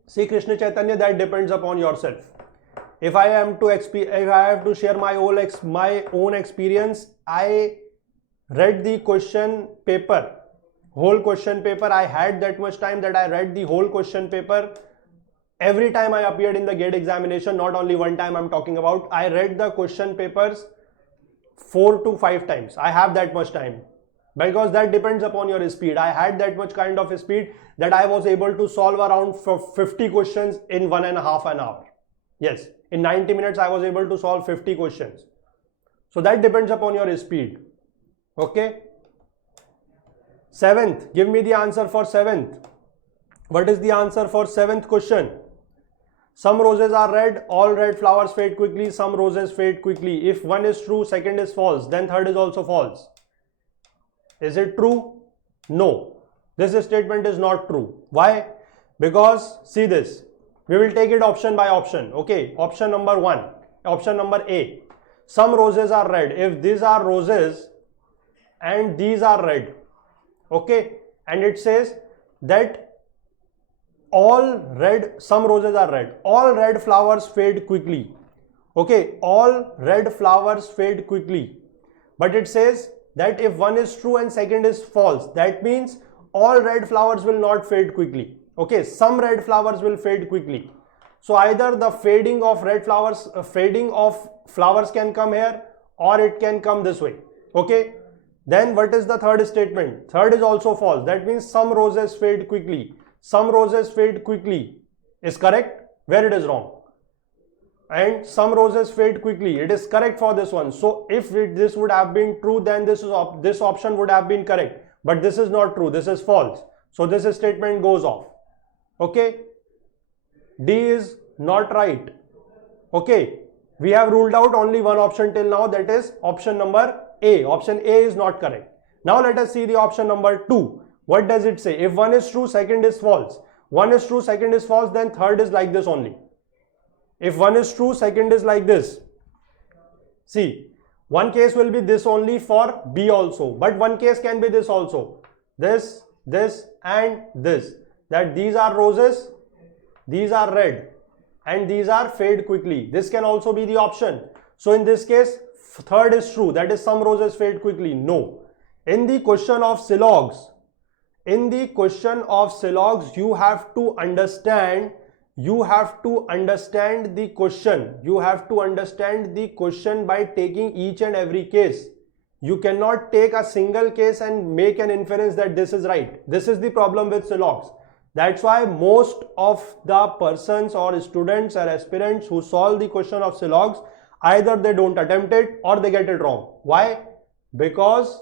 See, Krishna Chaitanya, that depends upon yourself. If I have to share my own experience, I read the question paper. Whole question paper. I had that much time that I read the whole question paper. Every time I appeared in the gate examination, not only one time I'm talking about, I read the question papers 4 to 5 times. I have that much time, because that depends upon your speed. I had that much kind of speed that I was able to solve around 50 questions in 1.5 an hour. Yes, in 90 minutes I was able to solve 50 questions. So that depends upon your speed. Okay. 7th, give me the answer for 7th. What is the answer for 7th question? Some roses are red, all red flowers fade quickly, some roses fade quickly. If 1 is true, 2nd is false, then 3rd is also false. Is it true? No. This statement is not true. Why? Because, see this. We will take it option by option. Okay, option number 1. Option number A. Some roses are red. If these are roses and these are red. Okay, and it says that some roses are red. All red flowers fade quickly. Okay, all red flowers fade quickly. But it says that if 1 is true and 2nd is false, that means all red flowers will not fade quickly. Okay, some red flowers will fade quickly. So either the fading of flowers can come here, or it can come this way. Okay. Then what is the 3rd statement? 3rd is also false. That means some roses fade quickly. Some roses fade quickly is correct. Where it is wrong? And some roses fade quickly. It is correct for this one. So if this would have been true, then this option would have been correct. But this is not true. This is false. So this statement goes off. Okay. D is not right. Okay. We have ruled out only one option till now, that is option number A. Option A is not correct. Now let us see the option number 2. What does it say? If 1 is true, 2nd is false. 1 is true, 2nd is false, then 3rd is like this only. If 1 is true, 2nd is like this. See, one case will be this only for B also, but one case can be this also. This, and this. That these are roses, these are red, and these are fade quickly. This can also be the option. So in this case, 3rd is true, that is some roses fade quickly. No. In the question of Syllogs, you have to understand you have to understand the question. You have to understand the question by taking each and every case. You cannot take a single case and make an inference that this is right. This is the problem with Syllogs. That's why most of the persons or students or aspirants who solve the question of Syllogs, either they don't attempt it or they get it wrong. Why? Because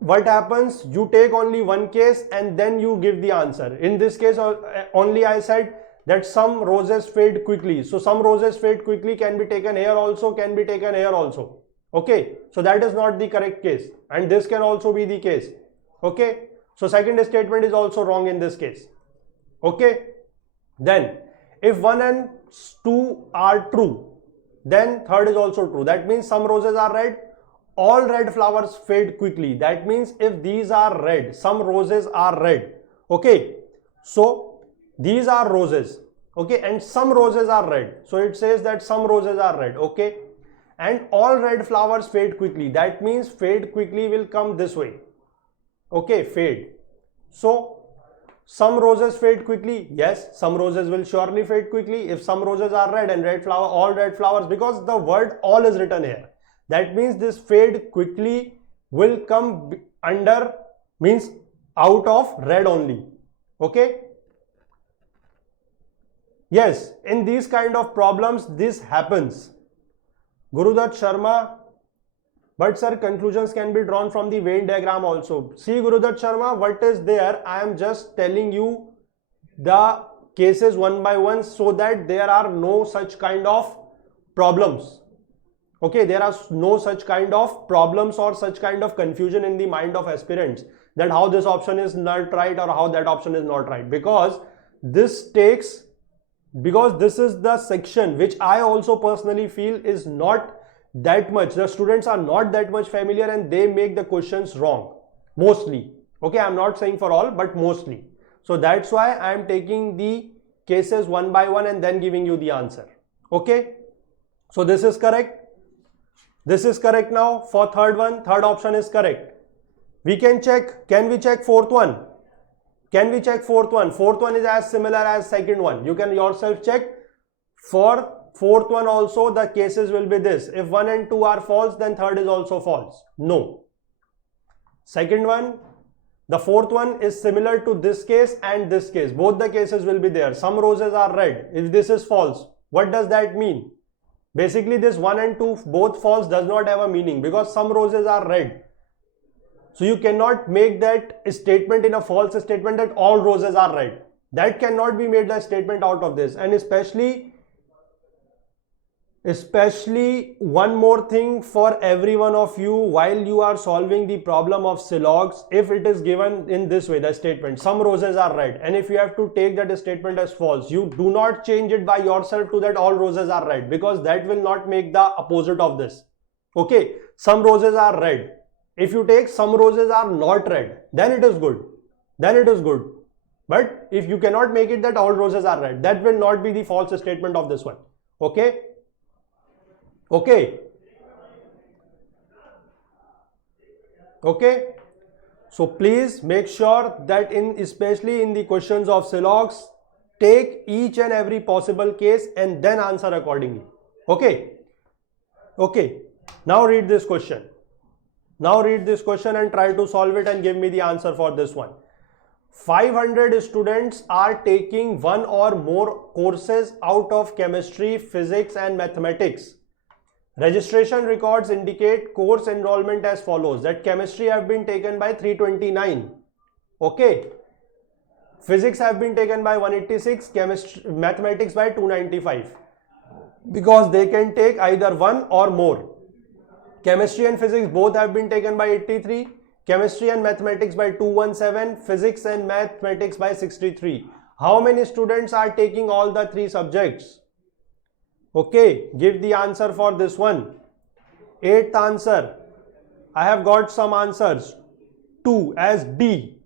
what happens, you take only one case and then you give the answer. In this case only I said that some roses fade quickly. So some roses fade quickly can be taken here also, can be taken here also. Okay, so that is not the correct case, and this can also be the case. Okay, so second statement is also wrong in this case. Okay, then if 1 and 2 are true, then third is also true. That means some roses are red, all red flowers fade quickly. That means if these are red, some roses are red. Okay, so these are roses. Okay, and some roses are red. So it says that some roses are red. Okay, and all red flowers fade quickly. That means fade quickly will come this way. Okay, fade. So some roses fade quickly. Yes, some roses will surely fade quickly. If some roses are red and red flower, all red flowers, because the word all is written here. That means this fade quickly will come under, means out of red only. Okay. Yes, in these kind of problems, this happens. Gurudat Sharma, but sir, conclusions can be drawn from the Venn diagram also. See Gurudat Sharma, what is there? I am just telling you the cases one by one so that there are no such kind of problems. Okay, there are no such kind of problems or such kind of confusion in the mind of aspirants that how this option is not right or how that option is not right, because this is the section which I also personally feel is not that much, the students are not that much familiar and they make the questions wrong mostly. Okay, I'm not saying for all, but mostly. So that's why I'm taking the cases one by one and then giving you the answer. Okay, so this is correct. This is correct now. For third one, third option is correct. We can check. Can we check fourth one? Can we check fourth one? Fourth one is as similar as second one. You can yourself check. For fourth one also the cases will be this. If 1 and 2 are false, then third is also false. No. Second one, the fourth one is similar to this case and this case. Both the cases will be there. Some roses are red. If this is false, what does that mean? Basically this 1 and 2 both false does not have a meaning because some roses are red. So you cannot make that statement in a false statement that all roses are red. That cannot be made a statement out of this. And especially one more thing for every one of you, while you are solving the problem of Syllogs, if it is given in this way, the statement, some roses are red, and if you have to take that statement as false, you do not change it by yourself to that all roses are red, because that will not make the opposite of this. Okay, some roses are red. If you take some roses are not red, then it is good. Then it is good. But if you cannot make it that all roses are red, that will not be the false statement of this one. Okay. Okay. Okay. So please make sure that especially in the questions of Syllogs, take each and every possible case and then answer accordingly. Okay. Okay. Now read this question. Now read this question and try to solve it and give me the answer for this one. 500 students are taking one or more courses out of chemistry, physics and mathematics. Registration records indicate course enrollment as follows, that chemistry have been taken by 329. Okay. Physics have been taken by 186, mathematics by 295. Because they can take either one or more. Chemistry and physics both have been taken by 83. Chemistry and mathematics by 217. Physics and mathematics by 63. How many students are taking all the three subjects? Okay, give the answer for this one. Eighth answer. I have got some answers. 2 as D.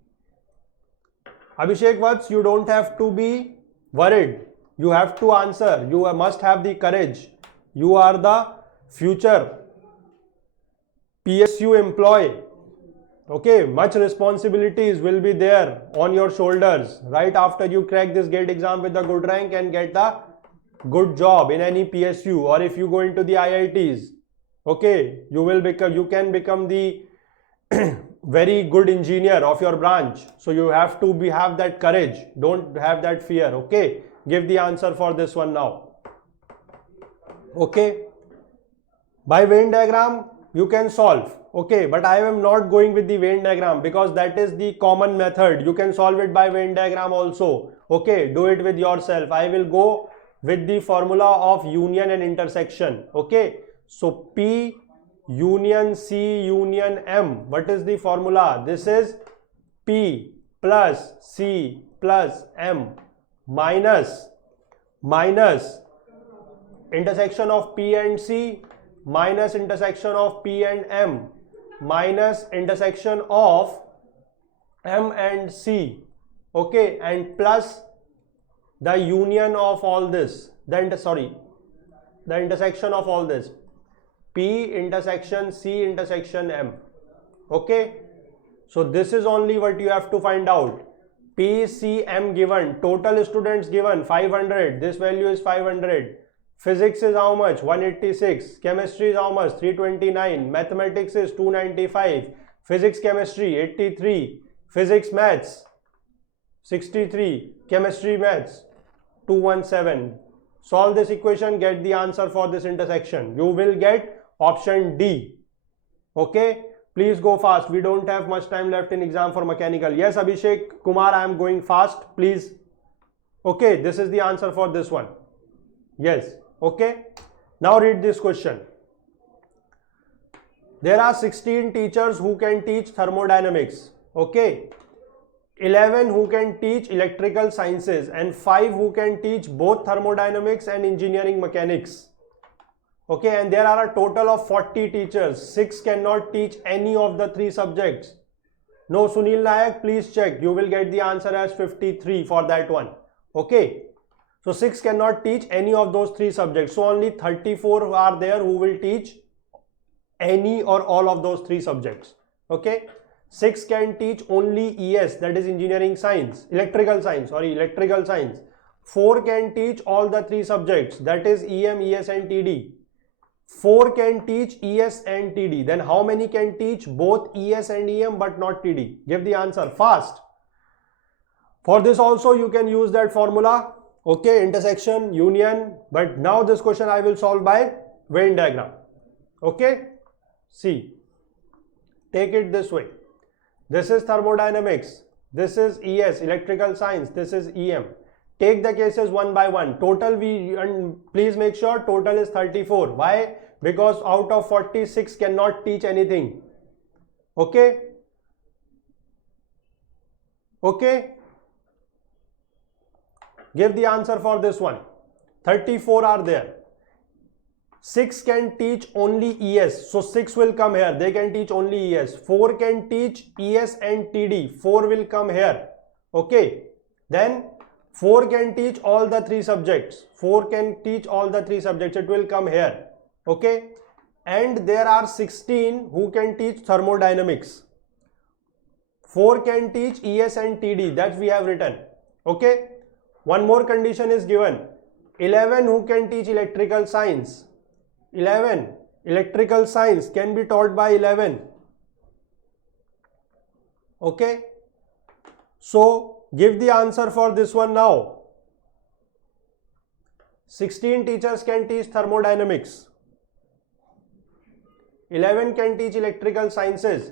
Abhishek Vats, you don't have to be worried. You have to answer. You must have the courage. You are the future PSU employee Okay, much responsibilities will be there on your shoulders right after you crack this GATE exam with a good rank and get the good job in any PSU, or if you go into the IITs. Okay, you can become the very good engineer of your branch. So you have to have that courage. Don't have that fear. Okay, give the answer for this one now. Okay, by Venn diagram you can solve. Okay, but I am not going with the Venn diagram because that is the common method. You can solve it by Venn diagram also. Okay, do it with yourself. I will go with the formula of union and intersection. Okay, so P union C union M. What is the formula? This is P plus C plus M minus intersection of P and C minus intersection of P and M minus intersection of M and C. Okay, and plus the union of all this, the intersection of all this, P intersection C intersection M. Okay, so this is only what you have to find out. P, C, M given, total students given 500, this value is 500. Physics is how much? 186. Chemistry is how much? 329. Mathematics is 295. Physics chemistry 83. Physics maths 63. Chemistry maths 217. Solve this equation, get the answer for this intersection. You will get option D. Okay, please go fast. We don't have much time left in exam for mechanical. Yes, Abhishek Kumar, I am going fast, please. Okay, this is the answer for this one. Yes. Okay, now read this question. There are 16 teachers who can teach thermodynamics. Okay, 11 who can teach electrical sciences and 5 who can teach both thermodynamics and engineering mechanics. Okay, and there are a total of 40 teachers. 6 cannot teach any of the 3 subjects. No, Sunil Nayak, please check. You will get the answer as 53 for that one. Okay. So 6 cannot teach any of those 3 subjects. So only 34 are there who will teach any or all of those 3 subjects. Okay. 6 can teach only ES, that is electrical science. 4 can teach all the 3 subjects, that is EM, ES and TD. 4 can teach ES and TD. Then how many can teach both ES and EM but not TD? Give the answer fast. For this also you can use that formula. Okay, intersection, union, but now this question I will solve by Venn diagram. Okay, see, take it this way. This is thermodynamics, this is ES, electrical science, this is EM. Take the cases one by one. Total and please make sure total is 34. Why? Because out of 46 cannot teach anything. Okay. Okay. Give the answer for this one. 34 are there. 6 can teach only ES. So 6 will come here. They can teach only ES. 4 can teach ES and TD. 4 will come here. Okay. Then 4 can teach all the 3 subjects. 4 can teach all the 3 subjects. It will come here. Okay. And there are 16 who can teach thermodynamics. 4 can teach ES and TD. That we have written. Okay. One more condition is given. 11 who can teach electrical science. 11. Electrical science can be taught by 11. Okay. So give the answer for this one now. 16 teachers can teach thermodynamics. 11 can teach electrical sciences.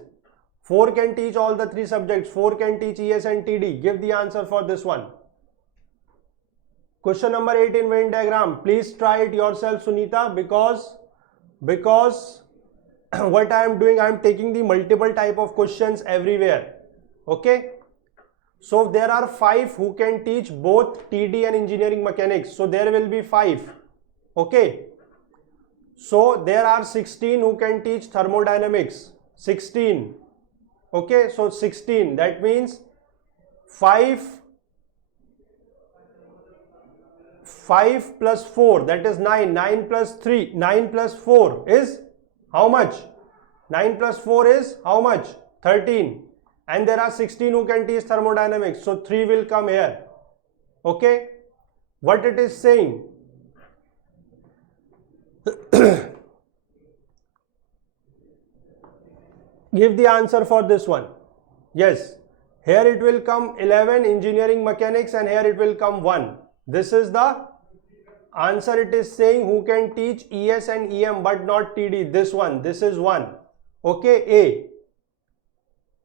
4 can teach all the 3 subjects. 4 can teach ES and TD. Give the answer for this one. Question number 8 in Venn diagram. Please try it yourself, Sunita, because what I am doing, I am taking the multiple type of questions everywhere. Okay. So there are 5 who can teach both TD and engineering mechanics. So there will be 5. Okay. So there are 16 who can teach thermodynamics. 16. Okay. So 16. That means 5 plus 4, that is 9. 9 plus 3. 9 plus 4 is how much? 9 plus 4 is how much? 13. And there are 16 who can teach thermodynamics. So 3 will come here. Okay. What it is saying? Give the answer for this one. Yes. Here it will come 11 engineering mechanics and here it will come 1. This is the answer. It is saying who can teach ES and EM but not TD. This one. This is 1. Okay.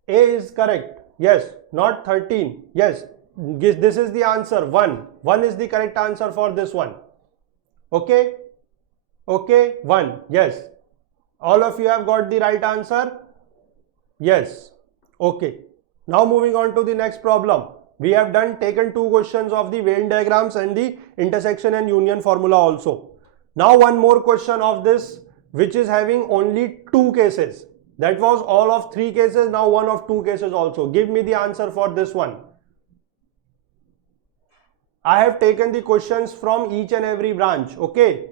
A is correct. Yes. Not 13. Yes. This is the answer. 1. 1 is the correct answer for this one. Okay. Okay. 1. Yes. All of you have got the right answer. Yes. Okay. Now moving on to the next problem. We have taken 2 questions of the Venn diagrams and the intersection and union formula also. Now one more question of this which is having only 2 cases. That was all of 3 cases. Now one of 2 cases also. Give me the answer for this one. I have taken the questions from each and every branch. Okay.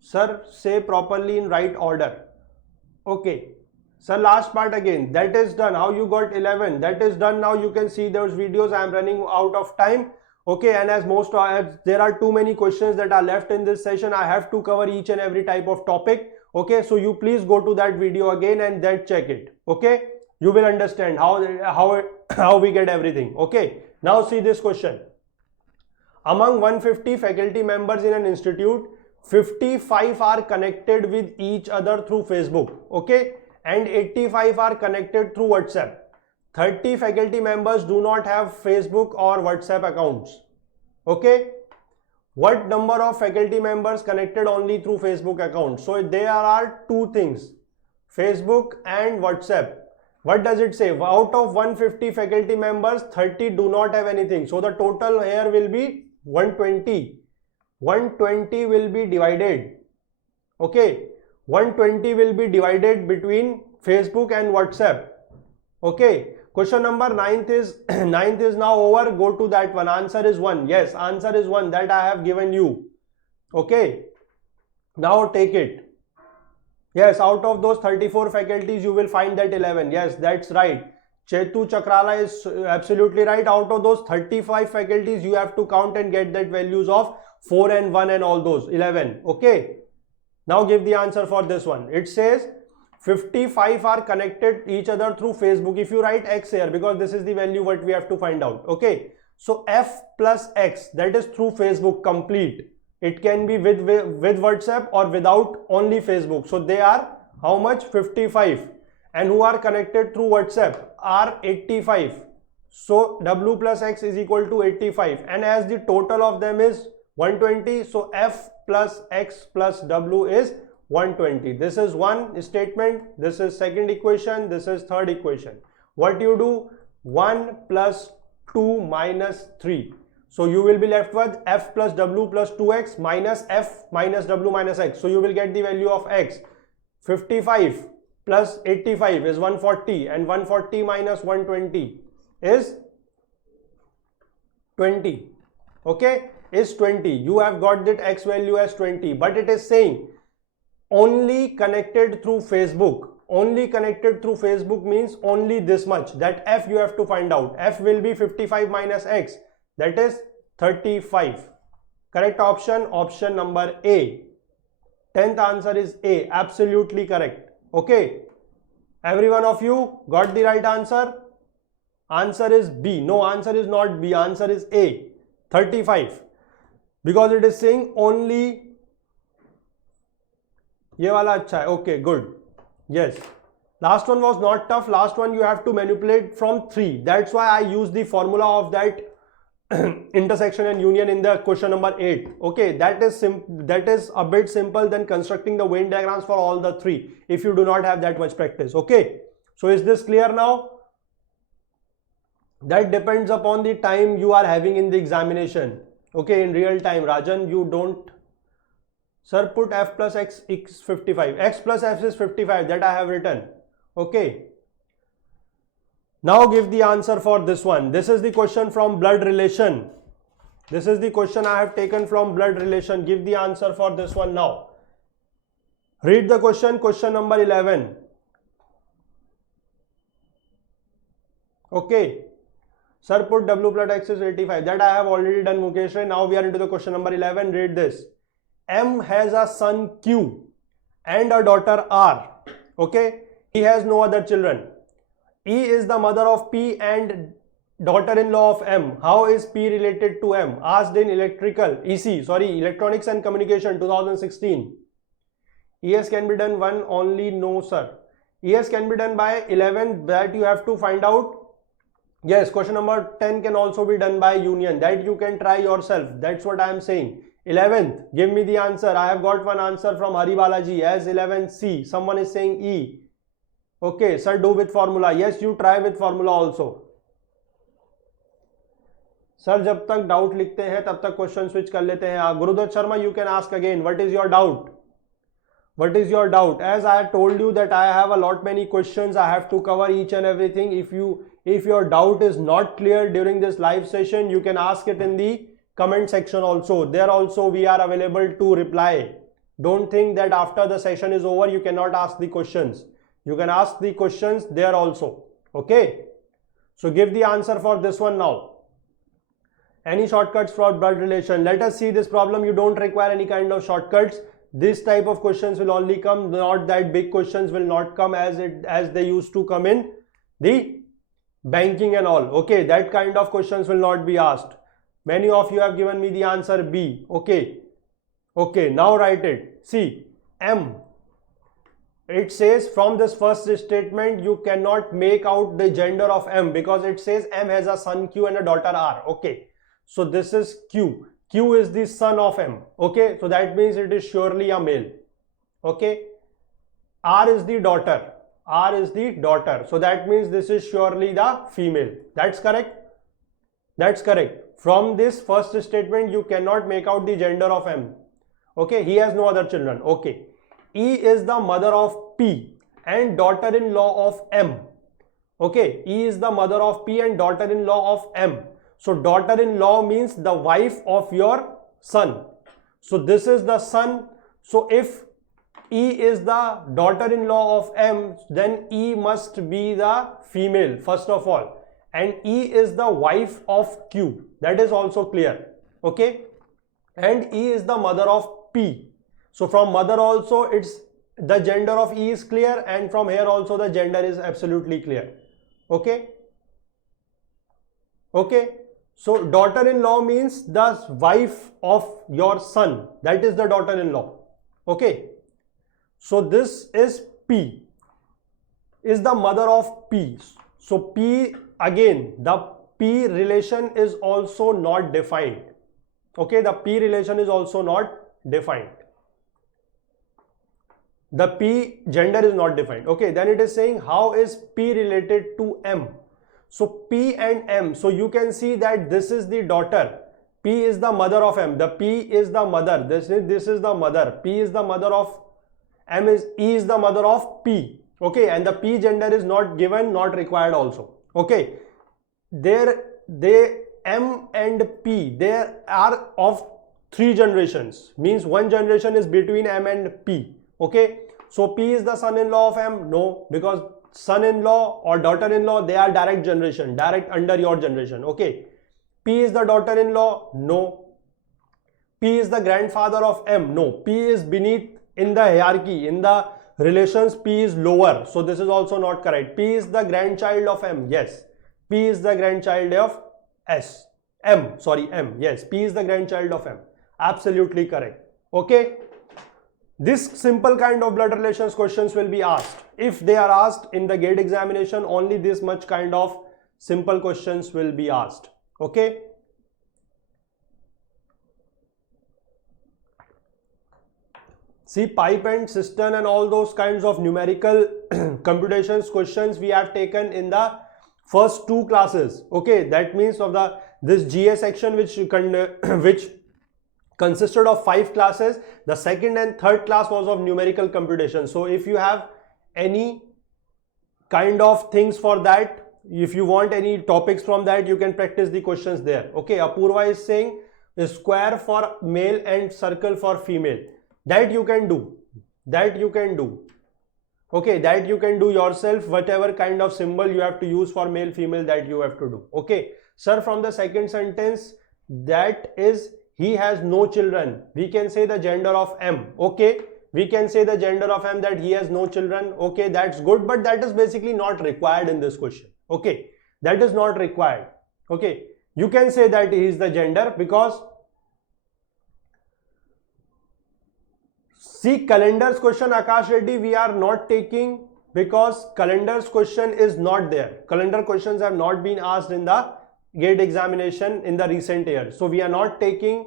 Sir, say properly in right order. Okay. Sir, last part again. That is done. How you got 11? That is done. Now you can see those videos. I am running out of time. Okay. And as there are too many questions that are left in this session, I have to cover each and every type of topic. Okay. So you please go to that video again and then check it. Okay. You will understand how we get everything. Okay. Now see this question. Among 150 faculty members in an institute, 55 are connected with each other through Facebook. Okay. And 85 are connected through WhatsApp. 30 faculty members do not have Facebook or WhatsApp accounts. Okay. What number of faculty members connected only through Facebook accounts? So there are 2 things, Facebook and WhatsApp. What does it say? Out of 150 faculty members, 30 do not have anything. So the total here will be 120. 120 will be divided. Okay. 120 will be divided between Facebook and WhatsApp. Okay. Question number 9th is now over. Go to that one. Answer is 1. Yes, answer is 1 that I have given you. Okay. Now take it. Yes, out of those 34 faculties, you will find that 11. Yes, that's right. Chetu Chakrala is absolutely right. Out of those 35 faculties, you have to count and get that values of 4 and 1 and all those 11. Okay. Now give the answer for this one. It says 55 are connected each other through Facebook. If you write X here, because this is the value what we have to find out. Okay. So F plus X, that is through Facebook, complete. It can be with WhatsApp or without only Facebook. So they are how much? 55. And who are connected through WhatsApp are 85. So W plus X is equal to 85. And as the total of them is 120, so F plus X plus W is 120. This is one statement. This is second equation. This is third equation. What you do? 1 plus 2 minus 3. So you will be left with F plus W plus 2X minus F minus W minus X. So you will get the value of X. 55 plus 85 is 140 and 140 minus 120 is 20. Okay. Is 20. You have got that X value as 20, but it is saying only connected through Facebook. Only connected through Facebook means only this much. That F you have to find out. F will be 55 minus X. That is 35. Correct option, option number A. 10th answer is A. Absolutely correct. Okay. Every one of you got the right answer. Answer is B. No, answer is not B. Answer is A. 35. Because it is saying only. Ye wala acha hai. Okay, good. Yes. Last one was not tough. Last one you have to manipulate from 3. That's why I use the formula of that intersection and union in the question number 8. Okay, that is a bit simple than constructing the Venn diagrams for all the 3 if you do not have that much practice. Okay, so is this clear now? That depends upon the time you are having in the examination. Okay, in real time. Rajan, you don't. Sir, put F plus X is 55. X plus F is 55. That I have written. Okay. Now give the answer for this one. This is the question from blood relation. This is the question I have taken from blood relation. Give the answer for this one now. Read the question. Question number 11. Okay. Sir, put W plus X is 85. That I have already done, Mukesh. Now we are into the question number 11. Read this. M has a son Q and a daughter R. Okay. He has no other children. E is the mother of P and daughter-in-law of M. How is P related to M? Asked in Electronics and Communication 2016. ES can be done one only, no sir. ES can be done by 11, that you have to find out. Yes, question number 10 can also be done by union, that you can try yourself. That's what I am saying. 11th, give me the answer. I have got one answer from Hari Balaji as 11C. Someone is saying E. Okay, sir, do with formula. Yes, you try with formula also. Sir जब तक doubt लिखते हैं तब तक question switch कर लेते हैं. Gurudutt Sharma, you can ask again. What is your doubt? What is your doubt? As I told you that I have a lot many questions, I have to cover each and everything. If your doubt is not clear during this live session, you can ask it in the comment section also. There also we are available to reply. Don't think that after the session is over you cannot ask the questions. You can ask the questions there also. Okay. So give the answer for this one now. Any shortcuts for blood relation? Let us see this problem. You don't require any kind of shortcuts. This type of questions will only come, not that big questions will not come as they used to come in the banking and all. Okay, that kind of questions will not be asked. Many of you have given me the answer B. Okay. Okay, now write it. See, M. It says from this first statement you cannot make out the gender of M because it says M has a son Q and a daughter R. Okay. So this is Q. Q is the son of M. Okay. So that means it is surely a male. Okay. R is the daughter. R is the daughter. So that means this is surely the female. That's correct. That's correct. From this first statement you cannot make out the gender of M. Okay. He has no other children. Okay. E is the mother of P and daughter-in-law of M. Okay. E is the mother of P and daughter-in-law of M. So daughter-in-law means the wife of your son. So this is the son. So if E is the daughter-in-law of M, then E must be the female first of all. And E is the wife of Q. That is also clear. Okay. And E is the mother of P. So from mother also it's the gender of E is clear, and from here also the gender is absolutely clear. Okay. Okay. So daughter-in-law means the wife of your son. That is the daughter-in-law. Okay. So this is P. Is the mother of P. So P, again, the P relation is also not defined. Okay. The P relation is also not defined. The P gender is not defined. Okay. Then it is saying how is P related to M. So P and M, so you can see that this is the daughter, P is the mother of M, the P is the mother, this is the mother, P is the mother of M, E is the mother of P. Okay, and the P gender is not given, not required also. Okay, M and P, they are of 3 generations, means one generation is between M and P. Okay, so P is the son-in-law of M? No, because son-in-law or daughter-in-law, they are direct generation, direct under your generation. Okay. P is the daughter-in-law? No. P is the grandfather of M? No. P is beneath in the hierarchy, in the relations, P is lower. So this is also not correct. P is the grandchild of M? Yes. P is the grandchild of M. Yes. P is the grandchild of M. Absolutely correct. Okay. This simple kind of blood relations questions will be asked. If they are asked in the gate examination, only this much kind of simple questions will be asked. Okay. See, pipe and cistern and all those kinds of numerical computations questions we have taken in the first 2 classes. Okay. That means of this GA section which consisted of 5 classes. The second and third class was of numerical computation. So if you have any kind of things for that, if you want any topics from that, you can practice the questions there. Okay, Apurva is saying square for male and circle for female. That you can do. That you can do. Okay, that you can do yourself, whatever kind of symbol you have to use for male, female, that you have to do. Okay, sir, from the second sentence, that is, he has no children. We can say the gender of M. Okay, we can say the gender of M, that he has no children. Okay, that's good, but that is basically not required in this question. Okay, that is not required. Okay, you can say that he is the gender because see, calendar's question, Akash Reddy, we are not taking because calendar's question is not there. Calendar questions have not been asked in the GATE examination in the recent years. So we are not taking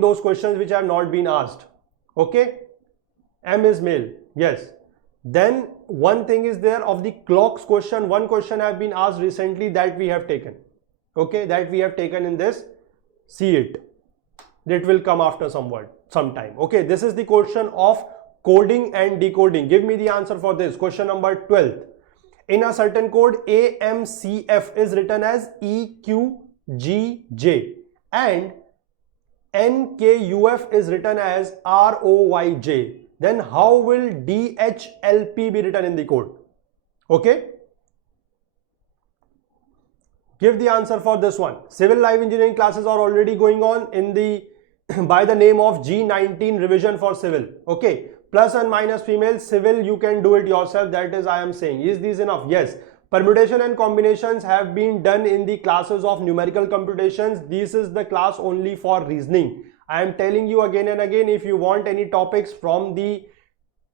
those questions which have not been asked. Okay, M is male. Yes. Then one thing is there of the clocks question. One question have been asked recently that we have taken. Okay, that we have taken in this. See it. It will come after some time. Okay, this is the question of coding and decoding. Give me the answer for this. Question number 12. In a certain code, AMCF is written as EQGJ and NKUF is written as ROYJ. Then how will DHLP be written in the code? Okay. Give the answer for this one. Civil live engineering classes are already going on in the by the name of G19 revision for civil. Okay, plus and minus female, civil you can do it yourself, that is I am saying. Is this enough? Yes. Permutation and combinations have been done in the classes of numerical computations. This is the class only for reasoning. I am telling you again and again, if you want any topics from the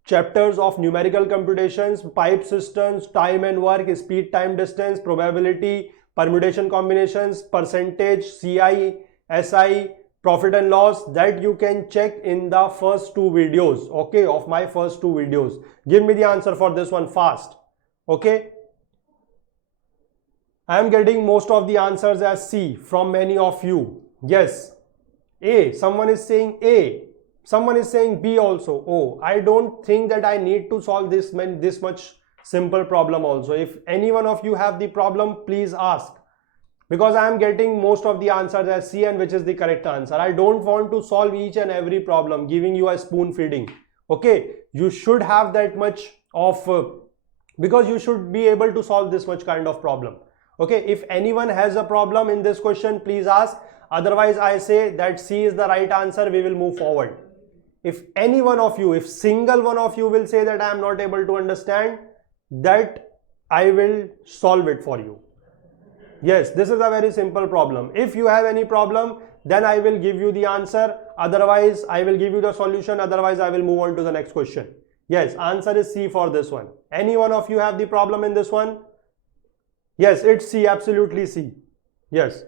chapters of numerical computations, pipe systems, time and work, speed, time, distance, probability, permutation combinations, percentage, CI, SI, profit and loss, that you can check in the first two videos, okay, of my first two videos. Give me the answer for this one fast. Okay, I am getting most of the answers as C from many of you. Yes, A, someone is saying A, someone is saying B also. Oh, I don't think that I need to solve this much simple problem also. If any one of you have the problem, please ask, because I am getting most of the answers as C, and which is the correct answer. I don't want to solve each and every problem, giving you a spoon feeding. Okay, you should have that much of, because you should be able to solve this much kind of problem. Okay, if anyone has a problem in this question, please ask. Otherwise, I say that C is the right answer, we will move forward. If any one of you, if single one of you will say that I am not able to understand, that I will solve it for you. Yes, this is a very simple problem. If you have any problem, then I will give you the answer. Otherwise, I will give you the solution. Otherwise, I will move on to the next question. Yes, answer is C for this one. Any one of you have the problem in this one? Yes, it's C, absolutely C. Yes.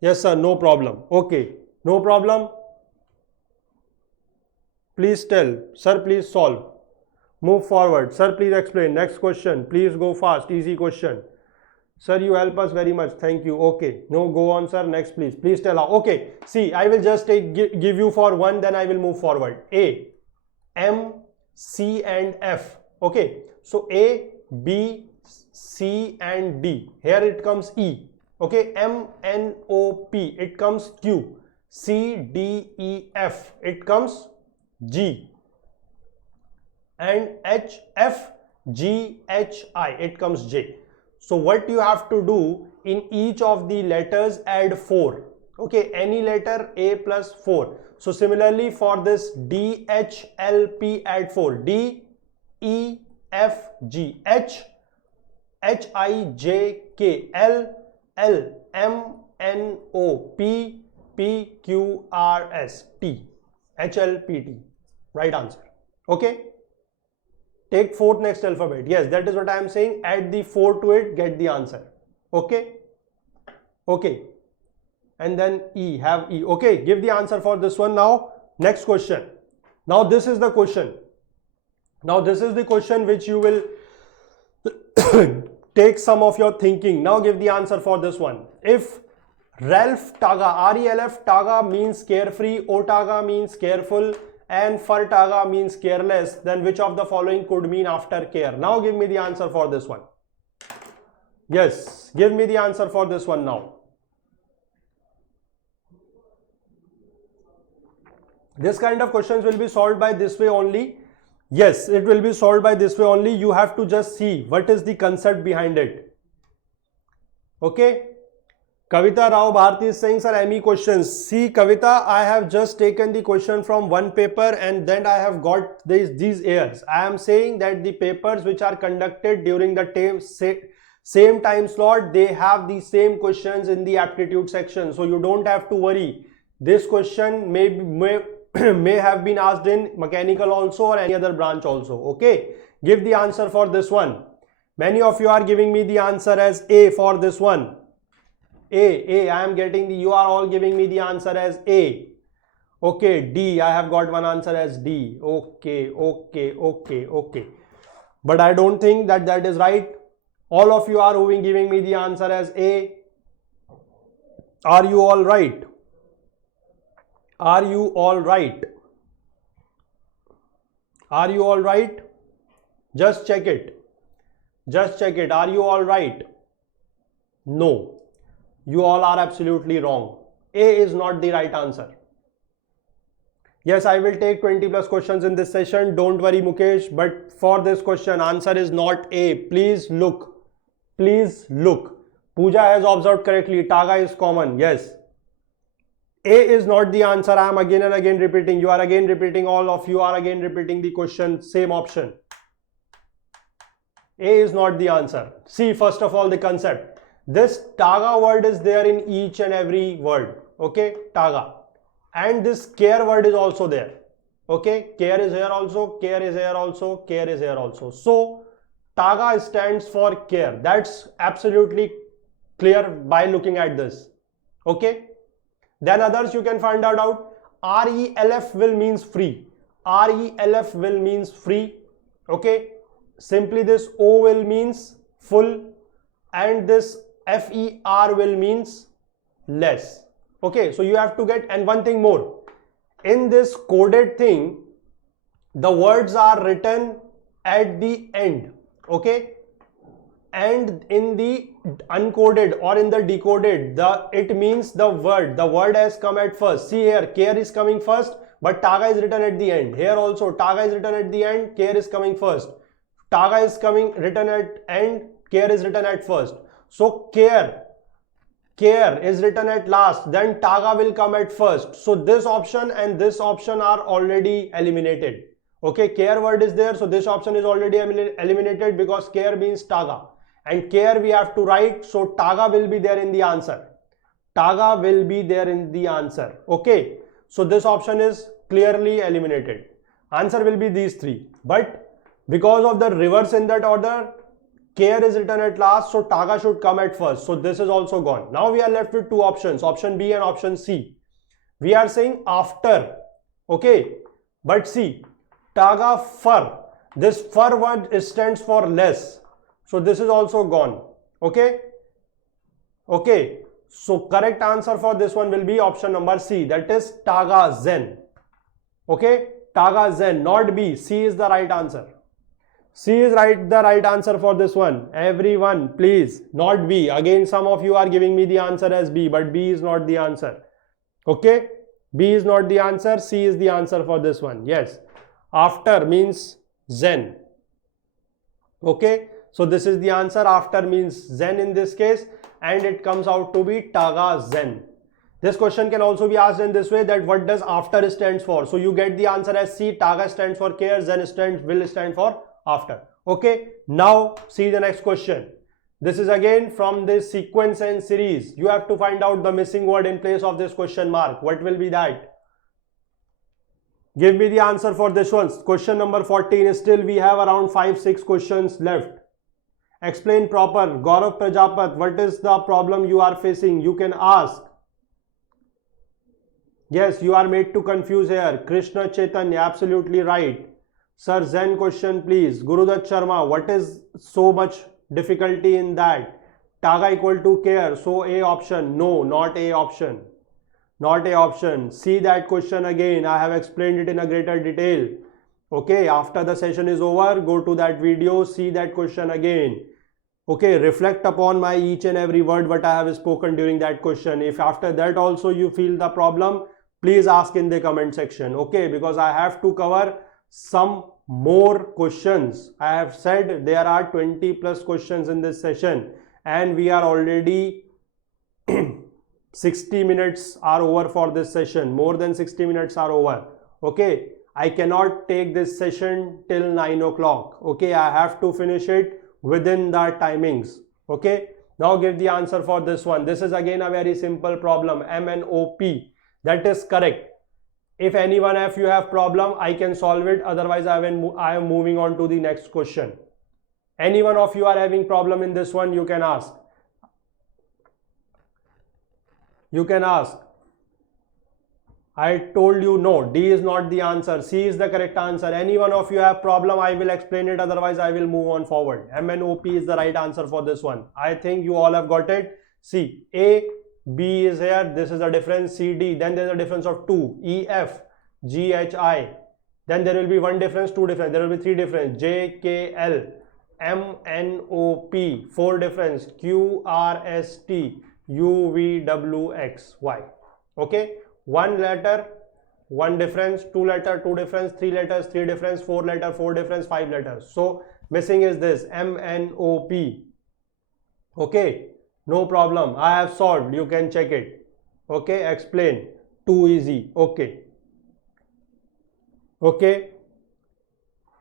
Yes, sir, no problem. Okay, no problem. Please tell. Sir, please solve. Move forward. Sir, please explain. Next question. Please go fast. Easy question. Sir, you help us very much. Thank you. Okay. No, go on, sir. Next, please. Please tell how. Okay. See, I will just give you for one, then I will move forward. A, M, C and F. Okay. So A, B, C and D. Here it comes E. Okay. M, N, O, P. It comes Q. C, D, E, F. It comes G. And H, F, G, H, I. It comes J. So what you have to do, in each of the letters add 4. Okay, any letter A plus 4. So similarly for this D, H, L, P add 4. D, E, F, G, H, H, I, J, K, L, L, M, N, O, P, P, Q, R, S, T. H, L, P, T. Right answer. Okay. Take fourth next alphabet. Yes, that is what I am saying. Add the 4 to it, get the answer. Okay. Okay. And then E, have E. Okay, give the answer for this one now. Next question. Now this is the question. Now this is the question which you will take some of your thinking. Now give the answer for this one. If Ralph Taga, R-E-L-F, Taga means carefree, Otaga means careful, and Fartaga means careless, then which of the following could mean after care? Now give me the answer for this one. Yes, give me the answer for this one now. This kind of questions will be solved by this way only. Yes, it will be solved by this way only. You have to just see what is the concept behind it. Okay. Kavita Rao Bharti is saying, sir, ME questions. See, Kavita, I have just taken the question from one paper and then I have got these airs. I am saying that the papers which are conducted during the same time slot, they have the same questions in the aptitude section. So you don't have to worry. This question may have been asked in mechanical also or any other branch also. Okay. Give the answer for this one. Many of you are giving me the answer as A for this one. I am getting you are all giving me the answer as A. Okay, D, I have got one answer as D. Okay. But I don't think that is right. All of you are giving me the answer as A. Are you all right? Are you all right? Are you all right? Just check it. Just check it. Are you all right? No. You all are absolutely wrong. A is not the right answer. Yes, I will take 20 plus questions in this session. Don't worry, Mukesh. But for this question, answer is not A. Please look. Please look. Pooja has observed correctly. Taga is common. Yes. A is not the answer. I am again and again repeating. You are again repeating. All of you are again repeating the question. Same option. A is not the answer. See, first of all, the concept. This Taga word is there in each and every word. Okay, Taga. And this care word is also there. Okay, care is here also, care is here also, care is here also. So, Taga stands for care. That's absolutely clear by looking at this. Okay. Then others you can find out. RELF will means free. RELF will means free. Okay. Simply this O will means full and this FER will means less. Okay, so you have to get, and one thing more, in this coded thing, the words are written at the end. Okay, and in the uncoded or in the decoded, it means the word has come at first. See here, care is coming first, but Taga is written at the end. Here also Taga is written at the end, care is coming first. Taga is written at end, care is written at first. So care is written at last, then Taga will come at first. So this option and this option are already eliminated. Okay, care word is there, so this option is already eliminated because care means Taga. And care we have to write, so Taga will be there in the answer. Taga will be there in the answer. Okay, so this option is clearly eliminated. Answer will be these three. But because of the reverse in that order, care is written at last, so Taga should come at first. So this is also gone. Now we are left with two options, option B and option C. We are saying after. Okay, but see, Taga fur. This fur word stands for less. So this is also gone. Okay. Okay. So correct answer for this one will be option number C. That is Taga Zen. Okay. Taga Zen, not B. C is the right answer. C is the right answer for this one. Everyone, please, not B. Again, some of you are giving me the answer as B, but B is not the answer. Okay. B is not the answer. C is the answer for this one. Yes. After means Zen. Okay. So this is the answer. After means Zen in this case, and it comes out to be Taga Zen. This question can also be asked in this way, that what does after stands for? So you get the answer as C. Taga stands for care, Zen will stand for after. Okay. Now see the next question. This is again from this sequence and series. You have to find out the missing word in place of this question mark. What will be that? Give me the answer for this one. Question number 14. Still we have around 5-6 questions left. Explain proper. Gaurav Prajapat, what is the problem you are facing? You can ask. Yes, you are made to confuse here. Krishna Chaitanya, absolutely right. Sir, Zen question please. Gurudat Sharma, what is so much difficulty in that? Taga equal to care. So A option. No, not A option. Not A option. See that question again. I have explained it in a greater detail. Okay, after the session is over, go to that video, see that question again. Okay, reflect upon my each and every word what I have spoken during that question. If after that also you feel the problem, please ask in the comment section, okay, because I have to cover some more questions. I have said there are 20 plus questions in this session and we are already 60 minutes are over for this session. More than 60 minutes are over. Okay, I cannot take this session till 9 o'clock. Okay, I have to finish it within the timings. Okay, now give the answer for this one. This is again a very simple problem, M and OP. That is correct. If anyone of you have problem, I can solve it. Otherwise, I am moving on to the next question. Any one of you are having problem in this one, you can ask. You can ask. I told you no, D is not the answer. C is the correct answer. Any one of you have problem, I will explain it. Otherwise, I will move on forward. M and OP is the right answer for this one. I think you all have got it. C, A, B is here. This is a difference. C, D. Then there is a difference of 2. E, F, G, H, I. Then there will be one difference, two difference. There will be three difference. J, K, L, M, N, O, P. 4 difference. Q, R, S, T, U, V, W, X, Y. Okay. 1 letter, 1 difference. 2 letter, 2 difference. 3 letters, 3 difference. 4 letter, 4 difference. 5 letters. So missing is this M, N, O, P. Okay. No problem. I have solved. You can check it. Okay. Explain. Too easy. Okay. Okay.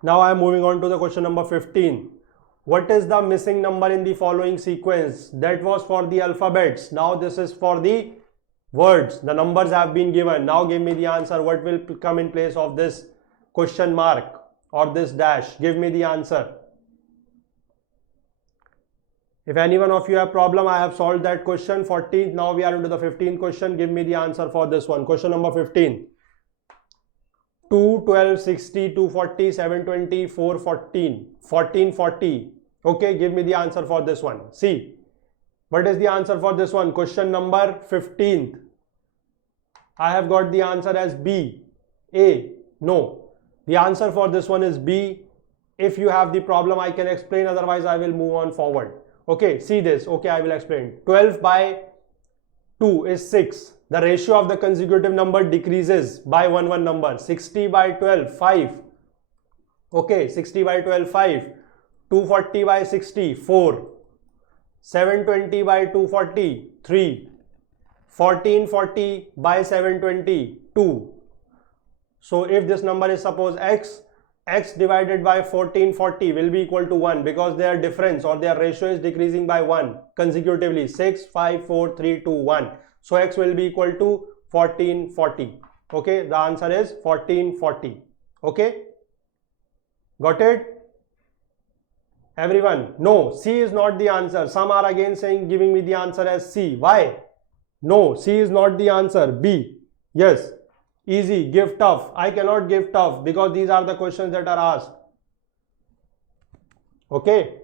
Now I am moving on to the question number 15. What is the missing number in the following sequence? That was for the alphabets. Now this is for the words. The numbers have been given. Now give me the answer. What will come in place of this question mark or this dash? Give me the answer. If any one of you have problem, I have solved that question. 14th. Now we are into the 15th question. Give me the answer for this one. Question number 15. 2, 12, 60, 240, 720, 414, 1440. Okay, give me the answer for this one. See, what is the answer for this one? Question number 15th. I have got the answer as B. A. No. The answer for this one is B. If you have the problem, I can explain. Otherwise, I will move on forward. Okay, see this. Okay, I will explain. 12 by 2 is 6. The ratio of the consecutive number decreases by one number. 60 by 12, 5. Okay, 60 by 12, 5. 240 by 60, 4. 720 by 240, 3. 1440 by 720, 2. So if this number is suppose x, x divided by 1440 will be equal to 1 because their difference or their ratio is decreasing by 1 consecutively. 6, 5, 4, 3, 2, 1. So x will be equal to 1440. Okay, the answer is 1440. Okay, got it? Everyone? No, C is not the answer. Some are again saying, giving me the answer as C. Why? No, C is not the answer. B. Yes. Easy. Give tough. I cannot give tough because these are the questions that are asked. Okay.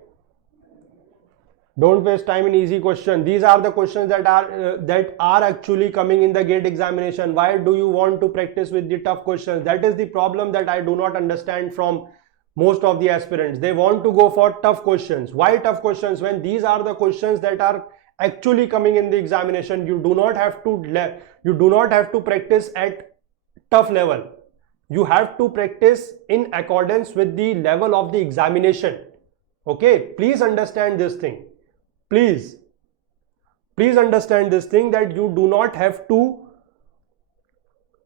Don't waste time in easy question. These are the questions that are actually coming in the GATE examination. Why do you want to practice with the tough questions? That is the problem that I do not understand from most of the aspirants. They want to go for tough questions. Why tough questions when these are the questions that are actually coming in the examination? You do not have to practice at tough level. You have to practice in accordance with the level of the examination. Okay, please understand this thing. Please understand this thing that you do not have to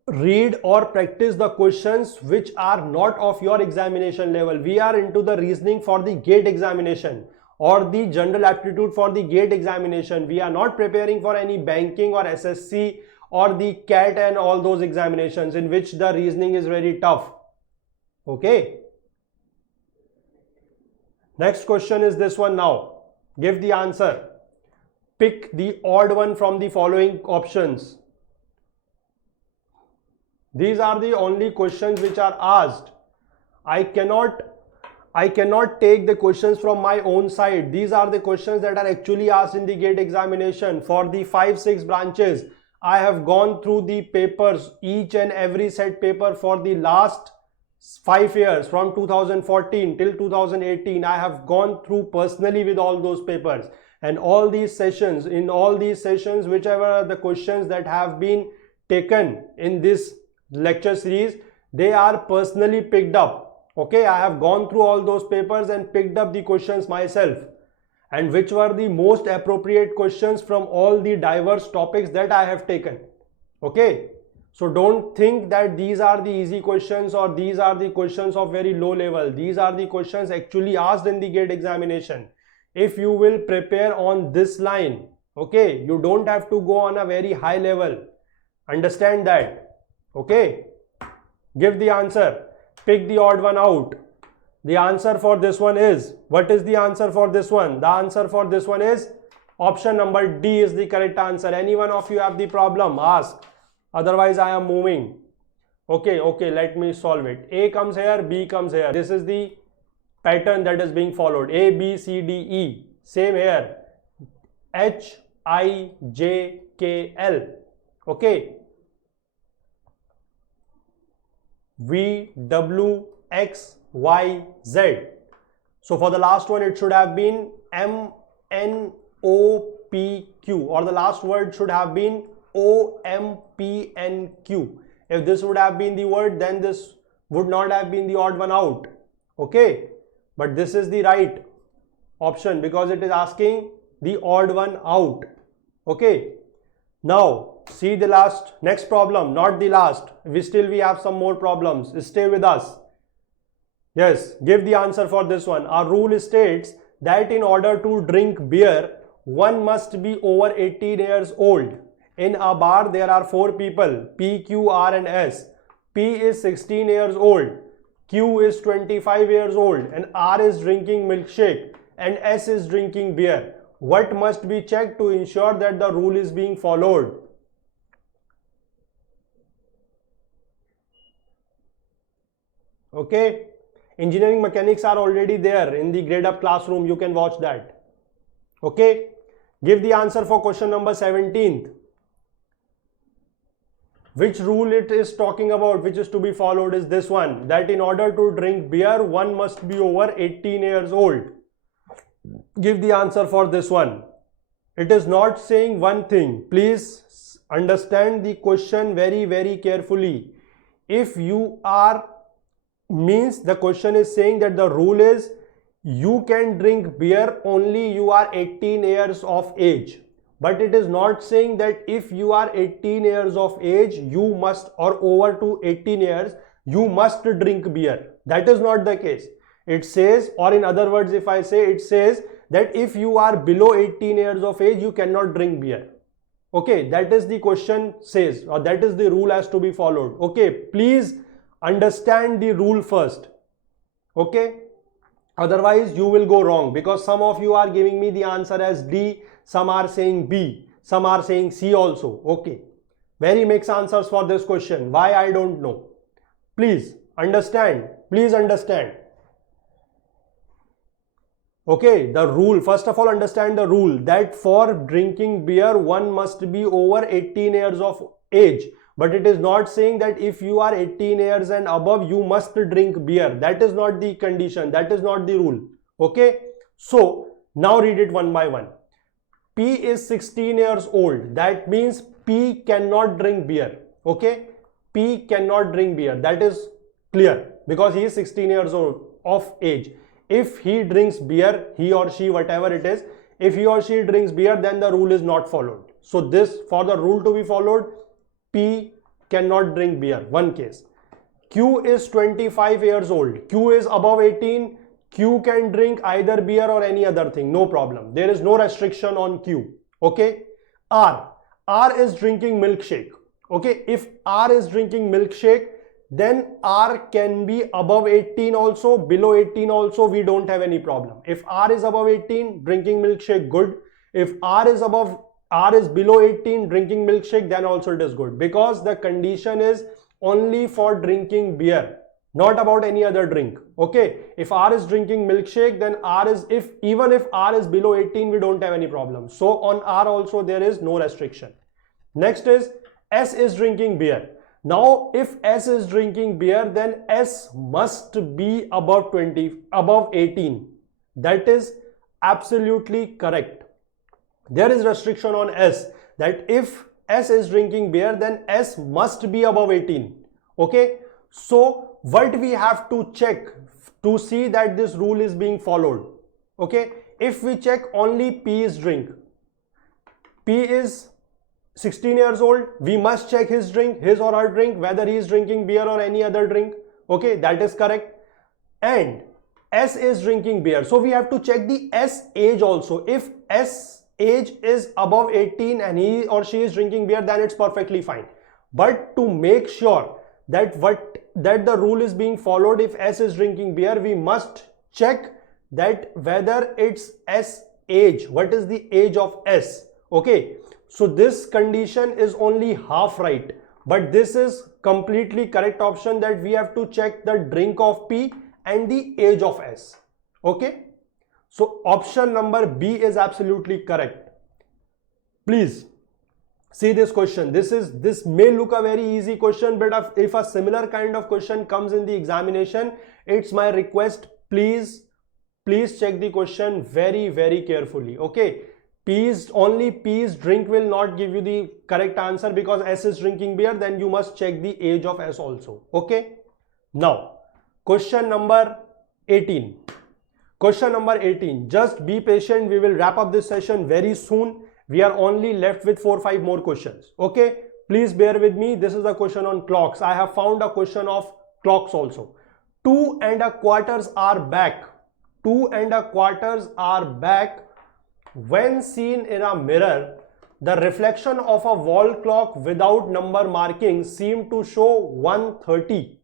read or practice the questions which are not of your examination level. We are into the reasoning for the GATE examination or the general aptitude for the GATE examination. We are not preparing for any banking or SSC or the CAT and all those examinations in which the reasoning is very tough. Okay. Next question is this one now. Give the answer. Pick the odd one from the following options. These are the only questions which are asked. I cannot take the questions from my own side. These are the questions that are actually asked in the GATE examination. For the 5-6 branches, I have gone through the papers, each and every set paper for the last 5 years from 2014 till 2018. I have gone through personally with all those papers, and all these sessions, whichever are the questions that have been taken in this lecture series, they are personally picked up. Okay, I have gone through all those papers and picked up the questions myself, and which were the most appropriate questions from all the diverse topics that I have taken. Okay, so don't think that these are the easy questions or these are the questions of very low level. These are the questions actually asked in the GATE examination. If you will prepare on this line, okay, you don't have to go on a very high level. Understand that. Okay, give the answer, pick the odd one out. The answer for this one is, what is the answer for this one? The answer for this one is option number D is the correct answer. Any one of you have the problem, ask. Otherwise, I am moving. Okay, let me solve it. A comes here, B comes here. This is the pattern that is being followed. A, B, C, D, E. Same here. H, I, J, K, L. Okay. V, W, X, Y, Z. So for the last one, it should have been M, N, O, P, Q, or the last word should have been O, M, P, N, Q. If this would have been the word, then this would not have been the odd one out. Okay, but this is the right option because it is asking the odd one out. Okay, now see the next problem, not the last. We have some more problems. Stay with us. Yes, give the answer for this one. Our rule states that in order to drink beer, one must be over 18 years old. In a bar, there are 4 people, P, Q, R and S. P is 16 years old, Q is 25 years old, and R is drinking milkshake, and S is drinking beer. What must be checked to ensure that the rule is being followed? Okay, engineering mechanics are already there in the Gradeup classroom. You can watch that. Okay, give the answer for question number 17th. Which rule it is talking about, which is to be followed, is this one, that in order to drink beer, one must be over 18 years old. Give the answer for this one. It is not saying one thing. Please understand the question very, very carefully. If you are, means the question is saying that the rule is you can drink beer only you are 18 years of age. But it is not saying that if you are 18 years of age, you must, or over to 18 years, you must drink beer. That is not the case. It says, or in other words, if I say, it says that if you are below 18 years of age, you cannot drink beer. Okay, that is the question says, or that is the rule has to be followed. Okay, please understand the rule first. Okay, otherwise you will go wrong because some of you are giving me the answer as D, some are saying B, some are saying C also. Okay, very mixed answers for this question. Why, I don't know. Please understand. Please understand. Okay, the rule, first of all, understand the rule that for drinking beer, one must be over 18 years of age. But it is not saying that if you are 18 years and above, you must drink beer. That is not the condition. That is not the rule. Okay, so now read it one by one. P is 16 years old. That means P cannot drink beer. Okay, P cannot drink beer. That is clear because he is 16 years old of age. If he drinks beer, he or she, whatever it is, if he or she drinks beer, then the rule is not followed. So this, for the rule to be followed, P cannot drink beer. One case. Q is 25 years old. Q is above 18. Q can drink either beer or any other thing. No problem. There is no restriction on Q. Okay. R is drinking milkshake. Okay. If R is drinking milkshake, then R can be above 18 also, below 18 also, we don't have any problem. If R is above 18, drinking milkshake, good. If R is below 18, drinking milkshake, then also it is good, because the condition is only for drinking beer, not about any other drink. Okay, if R is drinking milkshake, then even if R is below 18, we don't have any problem. So on R also there is no restriction. Next is S is drinking beer. Now if S is drinking beer, then S must be above 18. That is absolutely correct. There is restriction on S, that if S is drinking beer, then S must be above 18. Okay, so what we have to check to see that this rule is being followed? Okay, if we check only P is drink, P is 16 years old, we must check his drink, his or her drink, whether he is drinking beer or any other drink. Okay, that is correct. And S is drinking beer, so we have to check the S age also. If S age is above 18 and he or she is drinking beer, then it's perfectly fine. But to make sure that the rule is being followed, if S is drinking beer, we must check that whether it's S age, what is the age of S. Okay, so this condition is only half right, but this is completely correct option, that we have to check the drink of P and the age of S. Okay, so option number B is absolutely correct. Please see this question. This may look a very easy question, but if a similar kind of question comes in the examination, it's my request, please check the question very carefully. Okay, only P's drink will not give you the correct answer, because S is drinking beer, then you must check the age of S also. Okay, now question number 18. Question number 18. Just be patient. We will wrap up this session very soon. We are only left with 4 or 5 more questions. Okay, please bear with me. This is a question on clocks. I have found a question of clocks also. 2 1/4 are back. 2 1/4 are back. When seen in a mirror, the reflection of a wall clock without number marking seemed to show 1:30.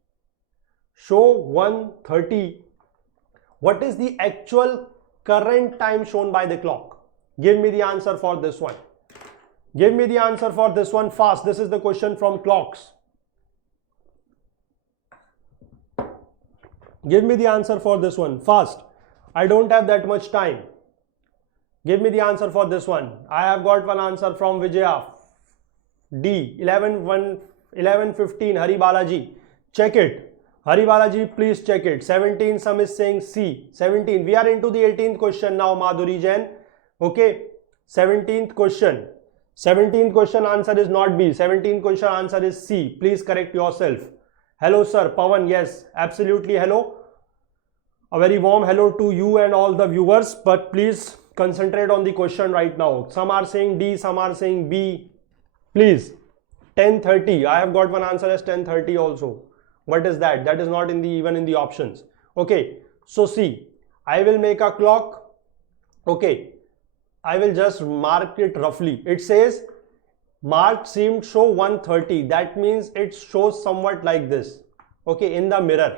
Show 1:30. What is the actual current time shown by the clock? Give me the answer for this one. Give me the answer for this one fast. This is the question from clocks. Give me the answer for this one fast. I don't have that much time. Give me the answer for this one. I have got one answer from Vijaya. D. 11:15. Hari Balaji. Check it. Hari Balaji, please check it. 17, some is saying C. 17. We are into the 18th question now, Madhuri Jain. Okay. 17th question. 17th question answer is not B. 17th question answer is C. Please correct yourself. Hello, sir. Pawan, yes. Absolutely hello. A very warm hello to you and all the viewers. But please concentrate on the question right now. Some are saying D, some are saying B. Please. 10:30. I have got one answer as 10:30 also. What is that? That is not in the even in the options. Okay, so see, I will make a clock. Okay, I will just mark it roughly. It says marked seemed show 1:30. That means it shows somewhat like this. Okay, in the mirror.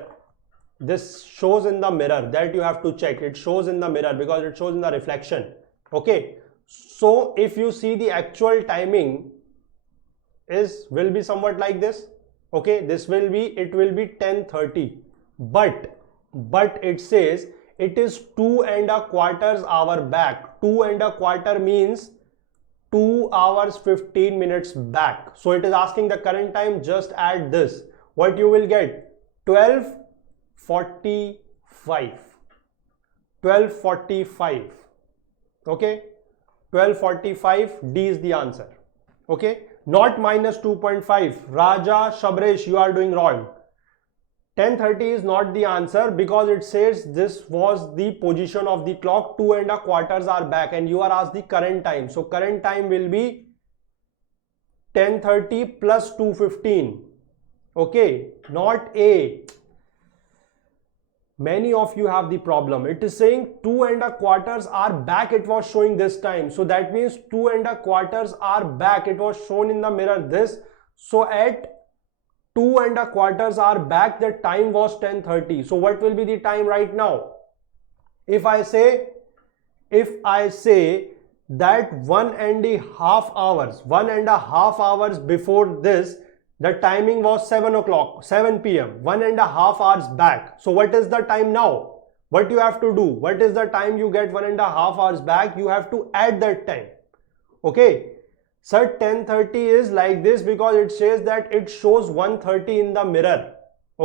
This shows in the mirror, that you have to check. It shows in the mirror because it shows in the reflection. Okay, so if you see the actual timing will be somewhat like this. Okay, it will be 10:30, but it says it is 2 1/4 hour back. 2 1/4 means 2 hours 15 minutes back. So it is asking the current time. Just add this. What you will get? 12:45. 12:45. Okay, 12:45. D is the answer. Okay, not minus 2.5. Raja Shabresh, you are doing wrong. 10:30 is not the answer, because it says this was the position of the clock. 2 1/4 are back, and you are asked the current time. So current time will be 10:30 plus 2:15. Okay, not A. Many of you have the problem. It is saying 2 1/4 are back. It was showing this time. So that means 2 1/4 are back. It was shown in the mirror this. So at 2 1/4 are back, the time was 10:30. So what will be the time right now? If I say that 1.5 hours before this, the timing was 7 o'clock, 7 p.m. 1.5 hours back. So what is the time now? What you have to do? What is the time you get 1.5 hours back? You have to add that time. Okay. Sir, 10:30 is like this because it says that it shows 1:30 in the mirror.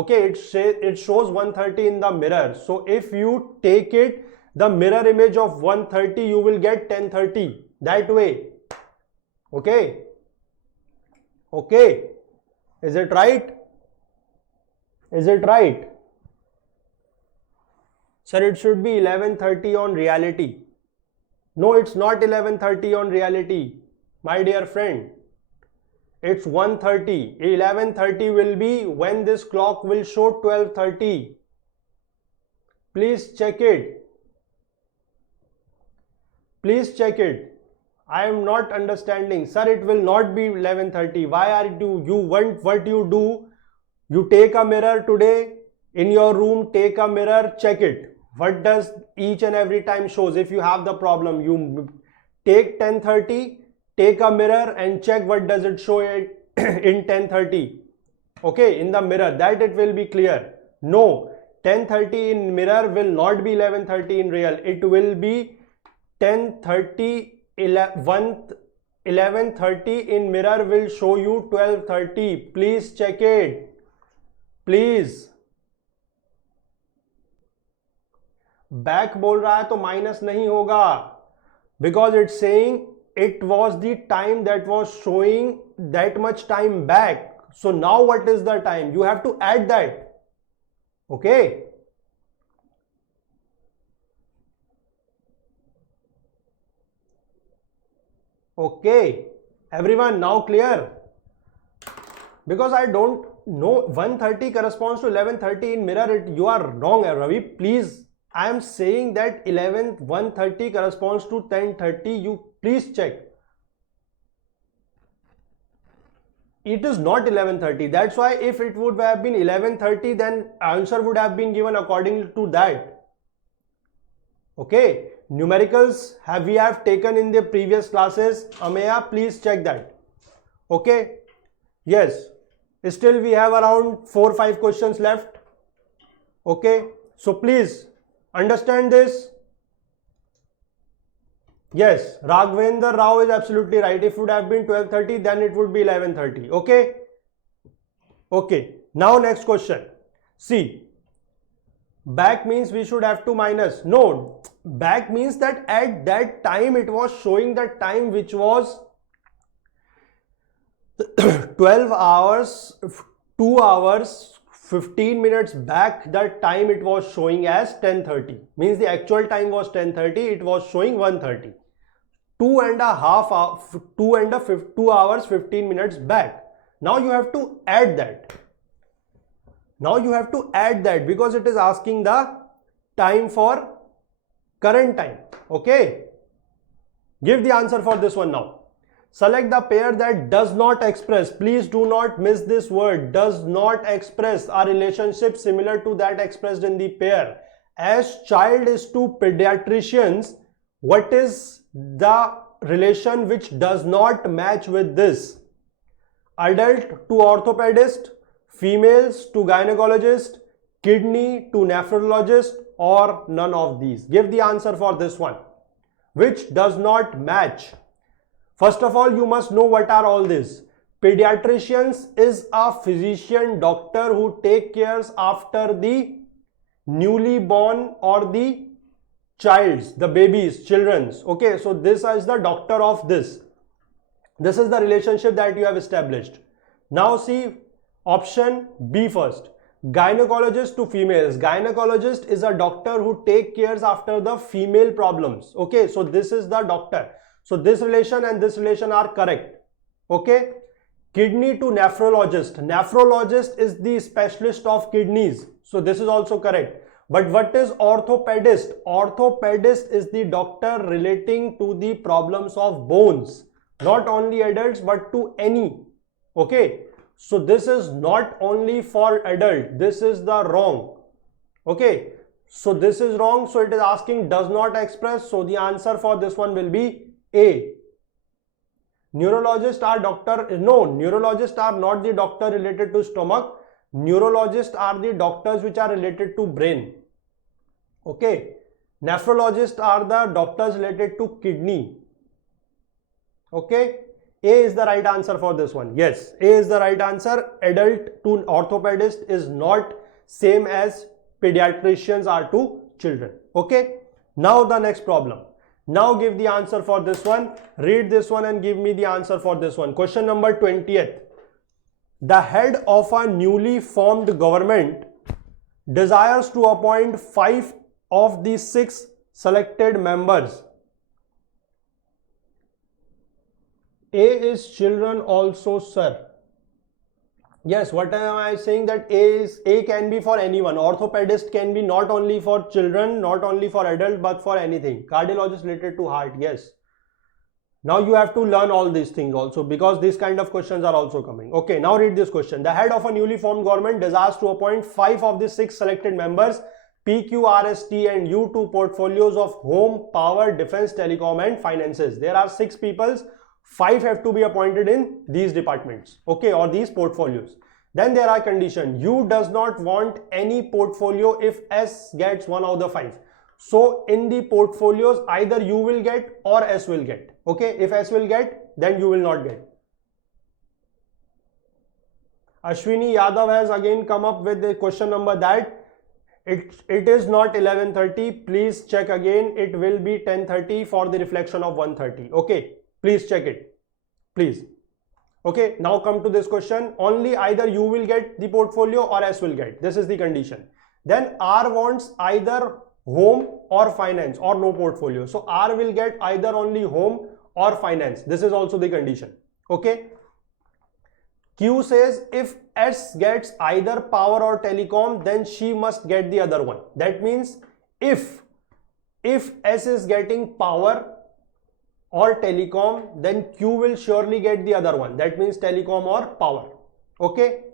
Okay, it shows 1:30 in the mirror. So if you take it, the mirror image of 1:30, you will get 10:30 that way. Okay. Okay, is it right? Is it right? Sir, it should be 11:30 on reality. No, it's not 11:30 on reality, my dear friend. It's 1:30. 11:30 will be when this clock will show 12:30. Please check it. Please check it. I am not understanding. Sir, it will not be 11:30. Why are you want what you do? You take a mirror today in your room, take a mirror, check it. What does each and every time shows? If you have the problem, you take 10:30, take a mirror and check what does it show in 10:30. Okay, in the mirror, that it will be clear. No, 10:30 in mirror will not be 11:30 in real. It will be 10:30, 11:30 in mirror will show you 12:30. Please check it. Please. Back बोल रहा है तो minus नहीं होगा, because it's saying it was the time that was showing that much time back. So now what is the time? You have to add that. Okay. Okay, everyone now clear? Because I don't know, 1:30 corresponds to 11:30 in mirror. You are wrong, Ravi. Please, I am saying that 1:30 corresponds to 10:30. You please check. It is not 11:30. That's why if it would have been 11:30, then answer would have been given according to that. Okay, numericals we have taken in the previous classes. Ameya, please check that. Okay, yes. Still we have around 4-5 questions left. Okay, so please understand this. Yes, Raghvendra Rao is absolutely right. If it would have been 12:30, then it would be 11:30. Okay. Okay. Now next question. See, back means we should have to minus. No, back means that at that time it was showing the time which was 12 hours, 2 hours, 15 minutes back. That time it was showing as 10:30. Means the actual time was 10:30. It was showing 1:30. 2 hours, 15 minutes back. Now you have to add that. Now you have to add that because it is asking the time for current time. Okay. Give the answer for this one now. Select the pair that does not express. Please do not miss this word. Does not express a relationship similar to that expressed in the pair. As child is to pediatricians, what is the relation which does not match with this? Adult to orthopedist, females to gynecologist, kidney to nephrologist, or none of these. Give the answer for this one. Which does not match? First of all, you must know what are all these. Pediatricians is a physician doctor who take cares after the newly born or the child's, the babies, children's. Okay, so this is the doctor of this. This is the relationship that you have established. Now see option B first. Gynecologist to females. Gynecologist is a doctor who take cares after the female problems. Okay, so this is the doctor. So this relation and this relation are correct. Okay. Kidney to nephrologist. Nephrologist is the specialist of kidneys. So this is also correct. But what is orthopedist? Orthopedist is the doctor relating to the problems of bones. Not only adults but to any. Okay. So this is not only for adult. This is the wrong. Okay. So this is wrong. So it is asking does not express. So the answer for this one will be A. Neurologists are neurologists are not the doctor related to stomach. Neurologists are the doctors which are related to brain. Okay. Nephrologists are the doctors related to kidney. Okay. A is the right answer for this one. Yes, A is the right answer. Adult to orthopedist is not same as pediatricians are to children. Okay. Now the next problem. Now give the answer for this one. Read this one and give me the answer for this one. Question number 20th. the head of a newly formed government desires to appoint 5 of the 6 selected members. A is children also, sir. Yes, what am I saying? That A can be for anyone. Orthopedist can be not only for children, not only for adult, but for anything. Cardiologist related to heart, yes. Now you have to learn all these things also, because these kind of questions are also coming. Okay, now read this question. The head of a newly formed government desires to appoint 5 of the 6 selected members, P, Q, R, S, T and U, to portfolios of home, power, defense, telecom and finances. There are 6 people. 5 have to be appointed in these departments, okay, or these portfolios. Then there are conditions. U does not want any portfolio if S gets one of the 5. So in the portfolios, either U will get or S will get. Okay, if S will get, then you will not get. Ashwini Yadav has again come up with the question number that it is not 11:30. Please check again. It will be 10:30 for the reflection of 1:30. Okay. Please check it, please. Okay, now come to this question. Only either you will get the portfolio or S will get. This is the condition. Then R wants either home or finance or no portfolio. So R will get either only home or finance. This is also the condition. Okay. Q says if S gets either power or telecom, then she must get the other one. That means if S is getting power or telecom, then Q will surely get the other one. That means telecom or power. Okay.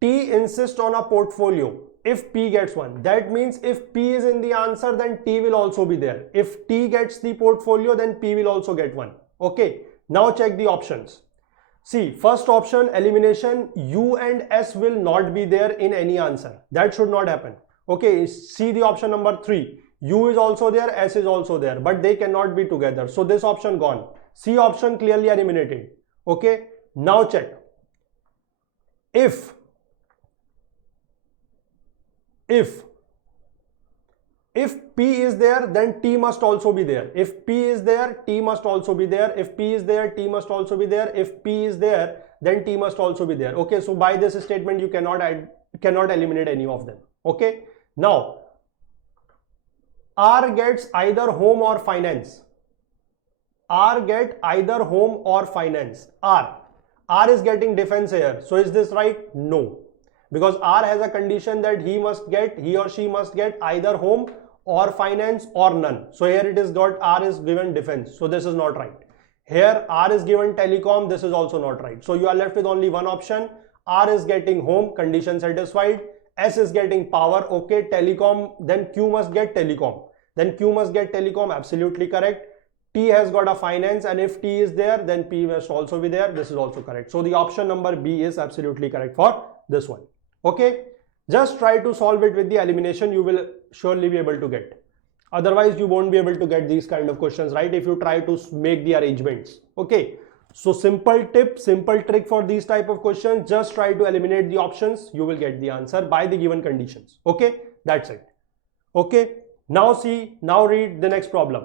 T insists on a portfolio if P gets one. That means if P is in the answer, then T will also be there. If T gets the portfolio, then P will also get one. Okay. Now check the options. See, first option, elimination, U and S will not be there in any answer. That should not happen. Okay. See the option number 3. U is also there, S is also there, but they cannot be together. So this option gone. C option clearly eliminated. Okay. Now check. If P is there, then T must also be there. If P is there, T must also be there. If P is there, T must also be there. If P is there, then T must also be there. Okay. So by this statement, you cannot eliminate any of them. Okay. Now, R gets either home or finance. R get either home or finance. R is getting defense here. So is this right? No. Because R has a condition that he or she must get either home or finance or none. So here it is got R is given defense. So this is not right. Here R is given telecom. This is also not right. So you are left with only one option. R is getting home, condition satisfied. S is getting power, okay, telecom, then Q must get telecom. Then Q must get telecom, absolutely correct. T has got a finance, and if T is there, then P must also be there. This is also correct. So the option number B is absolutely correct for this one. Okay, just try to solve it with the elimination. You will surely be able to get. Otherwise, you won't be able to get these kind of questions, right? If you try to make the arrangements. Okay. So simple tip, simple trick for these type of questions, just try to eliminate the options, you will get the answer by the given conditions. Okay, that's it. Okay, now read the next problem.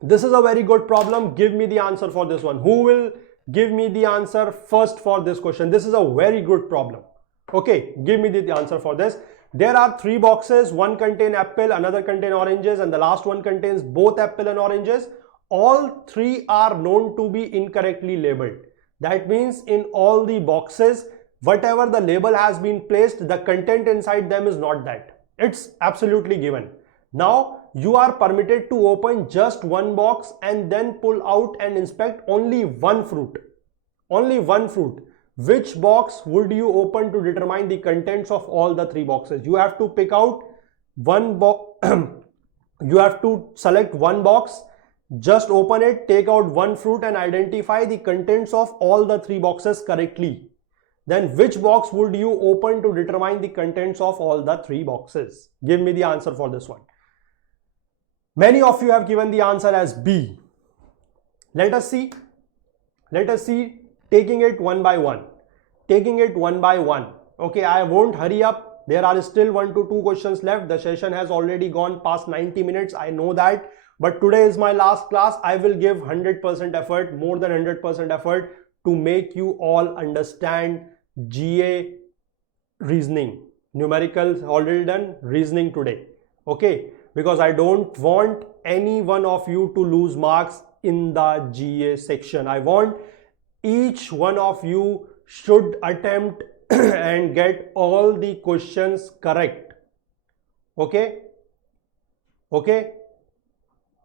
This is a very good problem. Give me the answer for this one. Who will give me the answer first for this question? This is a very good problem. Okay, give me the answer for this. There are 3 boxes, one contains apple, another contains oranges, and the last one contains both apple and oranges. All 3 are known to be incorrectly labeled. That means in all the boxes, whatever the label has been placed, the content inside them is not that. It's absolutely given. Now you are permitted to open just one box and then pull out and inspect only one fruit. Only one fruit. Which box would you open to determine the contents of all the 3 boxes? You have to pick out one box. You have to select one box. Just open it, take out one fruit and identify the contents of all the 3 boxes correctly. Then which box would you open to determine the contents of all the 3 boxes? Give me the answer for this one. Many of you have given the answer as B. Let us see. Taking it one by one. Okay, I won't hurry up. There are still 1 to 2 questions left. The session has already gone past 90 minutes. I know that. But today is my last class. I will give 100% effort, more than 100% effort to make you all understand GA reasoning. Numericals already done, reasoning today. Okay, because I don't want any one of you to lose marks in the GA section. I want each one of you should attempt and get all the questions correct. Okay,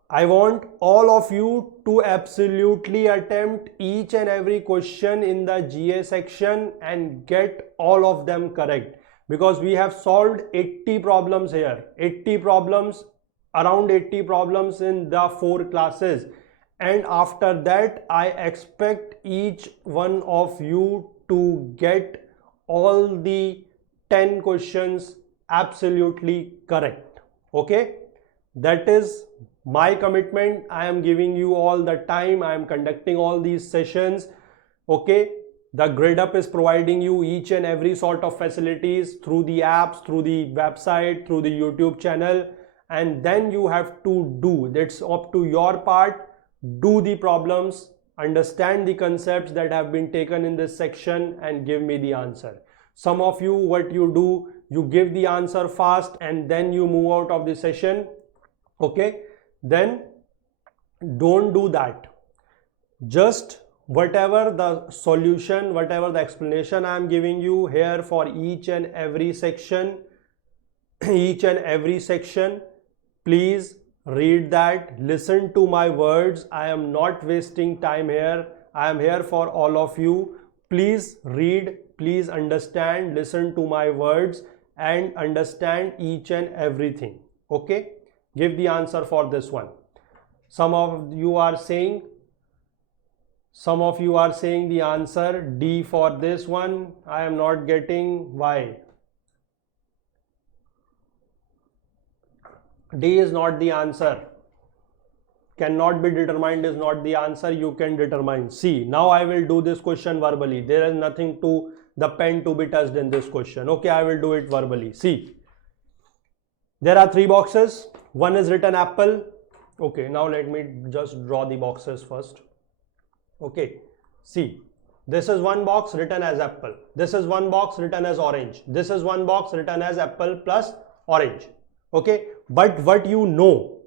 I want all of you to absolutely attempt each and every question in the GA section and get all of them correct, because we have solved 80 problems here, 80 problems, around 80 problems in the 4 classes, and after that I expect each one of you to get all the 10 questions absolutely correct. Okay, that is my commitment. I am giving you all the time. I am conducting all these sessions. Okay, the Gradeup is providing you each and every sort of facilities through the apps, through the website, through the YouTube channel, and then you have to do, that's up to your part, do the problems, understand the concepts that have been taken in this section and give me the answer. Some of you, what you do, you give the answer fast and then you move out of the session. Okay, then don't do that. Just whatever the solution, whatever the explanation I am giving you here for each and every section, please read that, listen to my words. I am not wasting time here. I am here for all of you. Please read, please understand, listen to my words and understand each and everything. Okay, give the answer for this one. Some of you are saying the answer D for this one. I am not getting why. D is not the answer. Cannot be determined is not the answer. You can determine. See, now I will do this question verbally. There is nothing to the pen to be touched in this question. Okay, I will do it verbally. See, there are 3 boxes. One is written apple. Okay, now let me just draw the boxes first. Okay, see, this is one box written as apple. This is one box written as orange. This is one box written as apple plus orange. Okay, but what you know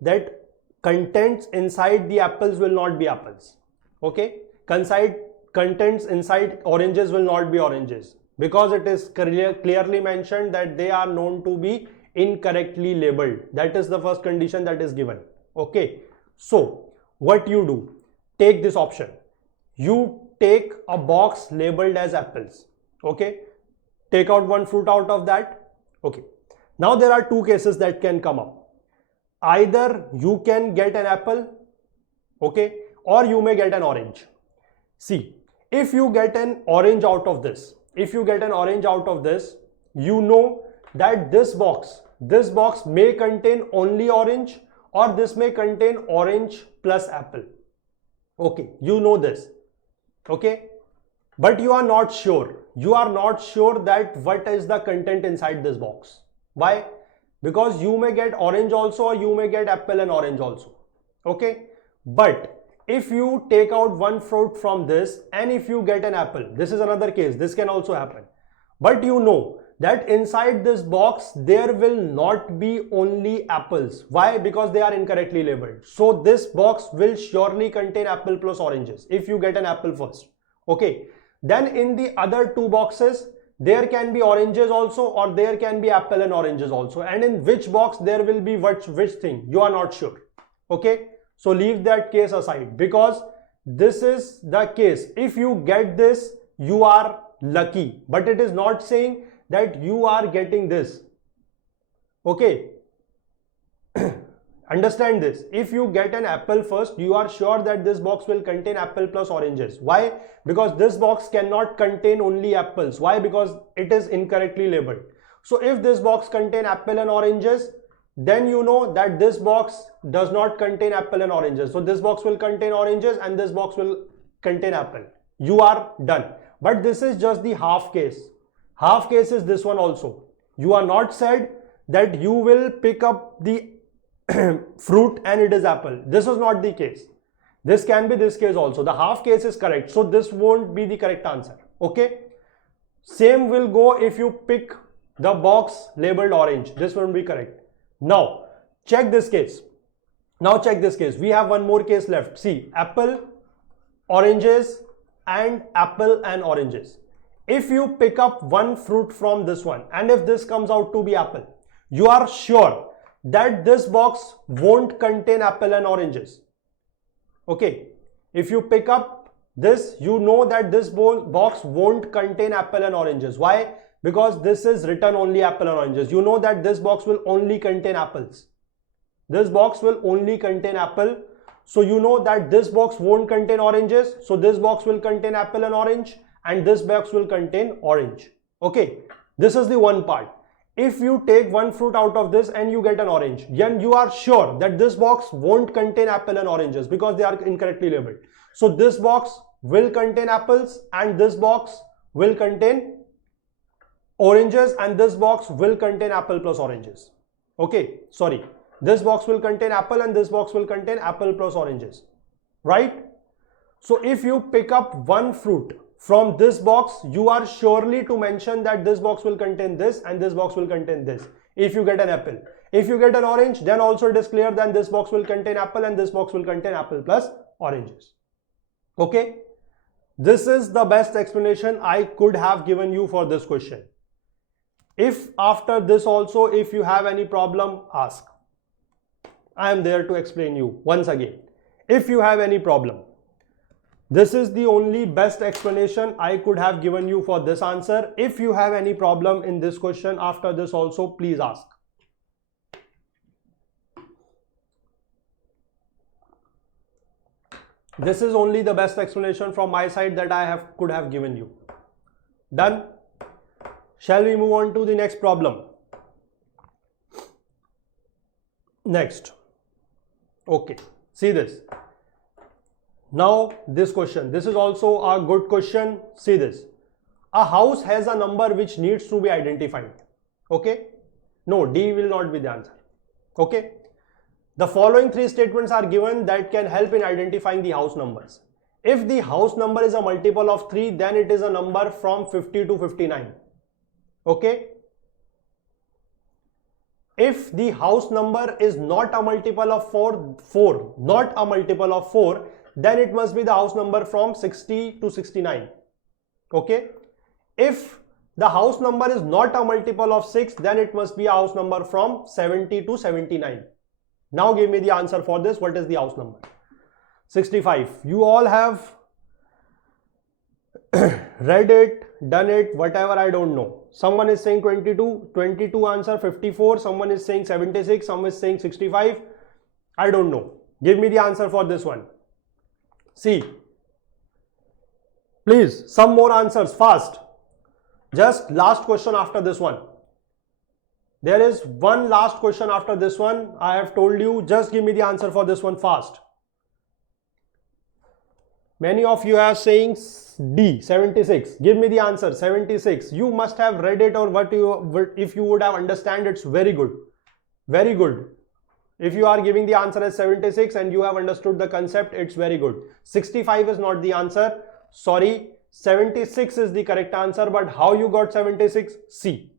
that contents inside the apples will not be apples. Okay, contents inside oranges will not be oranges, because it is clearly mentioned that they are known to be incorrectly labeled. That is the first condition that is given. Okay, so what you do, take this option. You take a box labeled as apples. Okay, take out one fruit out of that. Okay, now there are 2 cases that can come up. Either you can get an apple, okay, or you may get an orange. See, if you get an orange out of this, you know that this box may contain only orange, or this may contain orange plus apple. Okay, you know this. Okay, but you are not sure. You are not sure that what is the content inside this box. Why? Because you may get orange also, or you may get apple and orange also. Okay, but if you take out one fruit from this and if you get an apple, this is another case, this can also happen. But you know that inside this box there will not be only apples. Why? Because they are incorrectly labeled. So this box will surely contain apple plus oranges if you get an apple first. Okay, then in the other 2 boxes there can be oranges also, or there can be apple and oranges also, and in which box there will be which thing, you are not sure. Okay, so leave that case aside, because this is the case. If you get this, you are lucky, but it is not saying that you are getting this. Okay, understand this. If you get an apple first, you are sure that this box will contain apple plus oranges. Why? Because this box cannot contain only apples. Why? Because it is incorrectly labeled. So if this box contain apple and oranges, then you know that this box does not contain apple and oranges. So this box will contain oranges and this box will contain apple. You are done. But this is just the half case. Half case is this one also. You are not said that you will pick up the fruit and it is apple. This is not the case. This can be this case also. The half case is correct. So this won't be the correct answer. Okay. Same will go if you pick the box labeled orange. This won't be correct. Now check this case. Now check this case. We have one more case left. See, apple, oranges, and apple and oranges. If you pick up one fruit from this one, and if this comes out to be apple, you are sure that this box won't contain apple and oranges. Okay. If you pick up this, you know that this box won't contain apple and oranges. Why? Because this is written only apple and oranges. You know that this box will only contain apples. This box will only contain apple. So you know that this box won't contain oranges. So this box will contain apple and orange, and this box will contain orange. Okay. This is the one part. If you take one fruit out of this and you get an orange, then you are sure that this box won't contain apple and oranges because they are incorrectly labeled. So this box will contain apples and this box will contain oranges, and this box will contain apple plus oranges. Okay, sorry. This box will contain apple and this box will contain apple plus oranges, right? So if you pick up one fruit from this box, you are surely to mention that this box will contain this and this box will contain this. If you get an apple, if you get an orange, then also it is clear that this box will contain apple and this box will contain apple plus oranges. Okay, this is the best explanation I could have given you for this question. If after this also, if you have any problem, ask. I am there to explain you once again. If you have any problem, this is the only best explanation I could have given you for this answer. If you have any problem in this question after this also, please ask. This is only the best explanation from my side that I could have given you. Done? Shall we move on to the next problem? Next. Okay, see this. Now this question, this is also a good question. See this. A house has a number which needs to be identified. Okay. No, D will not be the answer. Okay. The following three statements are given that can help in identifying the house numbers. If the house number is a multiple of 3, then it is a number from 50 to 59. Okay. If the house number is not a multiple of 4, not a multiple of 4, then it must be the house number from 60 to 69. Okay. If the house number is not a multiple of 6, then it must be a house number from 70 to 79. Now give me the answer for this. What is the house number? 65. You all have read it, done it, whatever, I don't know. Someone is saying 22 answer, 54, someone is saying 76, someone is saying 65. I don't know. Give me the answer for this one. See, please, some more answers fast. Just last question after this one. There is one last question after this one. I have told you, just give me the answer for this one fast. Many of you are saying D, 76. Give me the answer, 76. You must have read it, or if you would have understand, it's very good. Very good. If you are giving the answer as 76 and you have understood the concept, it's very good. 65 is not the answer. Sorry, 76 is the correct answer, but how you got 76? See.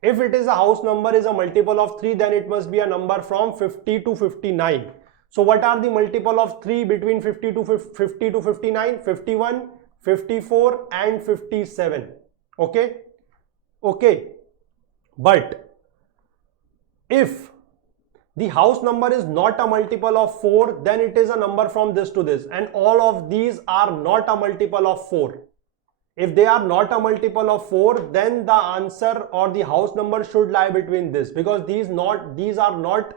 If it is a house number is a multiple of 3, then it must be a number from 50 to 59. So what are the multiple of 3 between 50 to 59? 51, 54 and 57. Okay. Okay. But if the house number is not a multiple of 4, then it is a number from this to this, and all of these are not a multiple of 4. If they are not a multiple of 4, then the answer or the house number should lie between this, because these are not,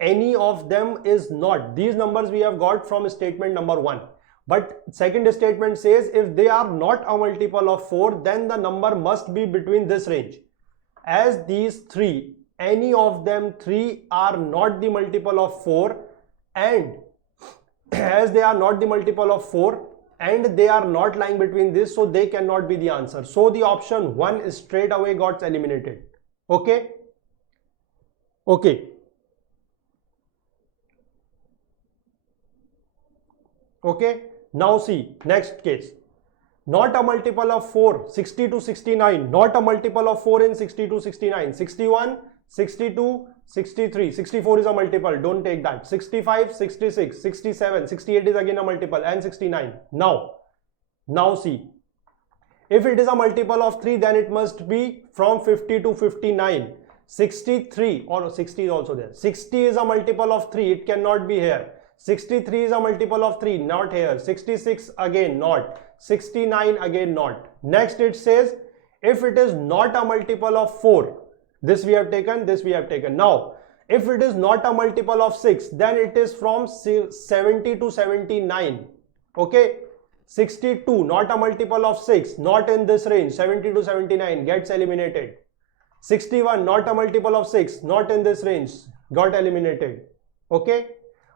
any of them is not. These numbers we have got from statement number 1. But second statement says if they are not a multiple of 4, then the number must be between this range. As these 3, any of them 3 are not the multiple of 4, and as they are not the multiple of 4 and they are not lying between this, so they cannot be the answer. So the option 1 is straight away got eliminated. Okay. Okay. Okay, now see next case. Not a multiple of 4, 60 to 69, not a multiple of 4 in 60 to 69, 61, 62, 63, 64 is a multiple, don't take that, 65, 66, 67, 68 is again a multiple, and 69. Now see, if it is a multiple of 3, then it must be from 50 to 59, 63 or 60 is also there, 60 is a multiple of 3, it cannot be here, 63 is a multiple of 3, not here, 66 again not, 69 again not. Next it says, if it is not a multiple of 4, this we have taken, this we have taken. Now, if it is not a multiple of 6, then it is from 70 to 79. Okay, 62, not a multiple of 6, not in this range, 70 to 79 gets eliminated. 61, not a multiple of 6, not in this range, got eliminated. Okay,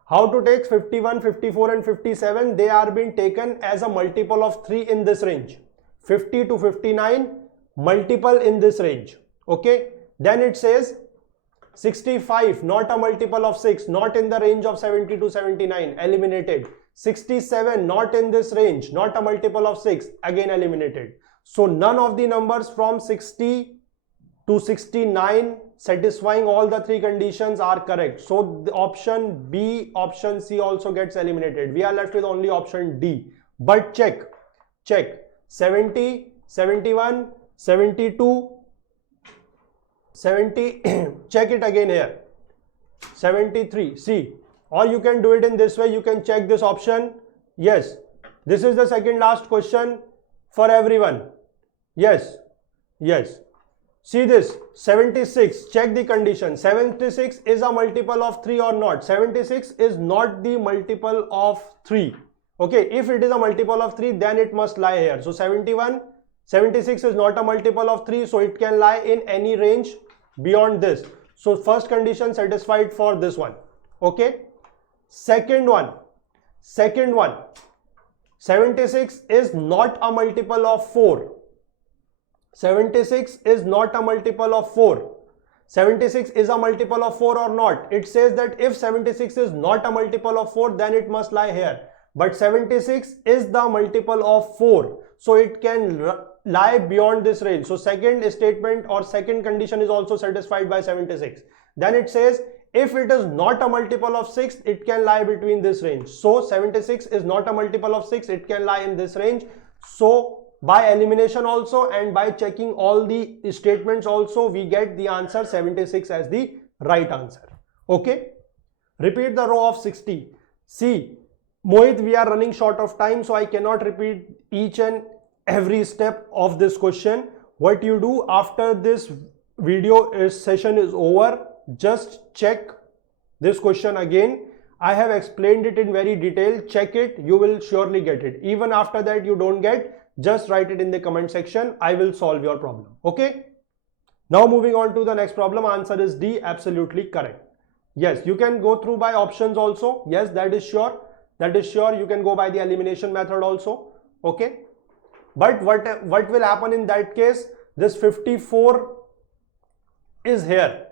how to take 51, 54 and 57? They are being taken as a multiple of 3 in this range. 50 to 59, multiple in this range. Okay, then it says 65, not a multiple of 6, not in the range of 70 to 79, eliminated. 67, not in this range, not a multiple of 6, again eliminated. So none of the numbers from 60 to 69 satisfying all the 3 conditions are correct. So the option B, option C also gets eliminated. We are left with only option D. But check 70, 71, 72, 70, check it again here, 73, see, or you can do it in this way, you can check this option. Yes, this is the second last question for everyone. Yes, see this, 76, check the condition, 76 is a multiple of 3 or not, 76 is not the multiple of 3. Okay, if it is a multiple of 3, then it must lie here. So 76 is not a multiple of 3, so it can lie in any range beyond this. So first condition satisfied for this one. Okay, second one, 76 is not a multiple of 4. 76 is not a multiple of 4. 76 is a multiple of 4 or not? It says that if 76 is not a multiple of 4, then it must lie here. But 76 is the multiple of 4. So it can lie beyond this range. So second statement or second condition is also satisfied by 76. Then it says, if it is not a multiple of 6, it can lie between this range. So 76 is not a multiple of 6, it can lie in this range. So by elimination also and by checking all the statements also, we get the answer 76 as the right answer. Okay, repeat the row of 60. See, Mohit, we are running short of time, so I cannot repeat each and every step of this question. What you do after this video session is over, just check this question again. I have explained it in very detail. Check it, you will surely get it. Even after that you don't get, just write it in the comment section. I will solve your problem. Okay, now moving on to the next problem. Answer is D, absolutely correct. Yes, you can go through by options also. Yes, that is sure. You can go by the elimination method also. Okay, but what will happen in that case? This 54 is here.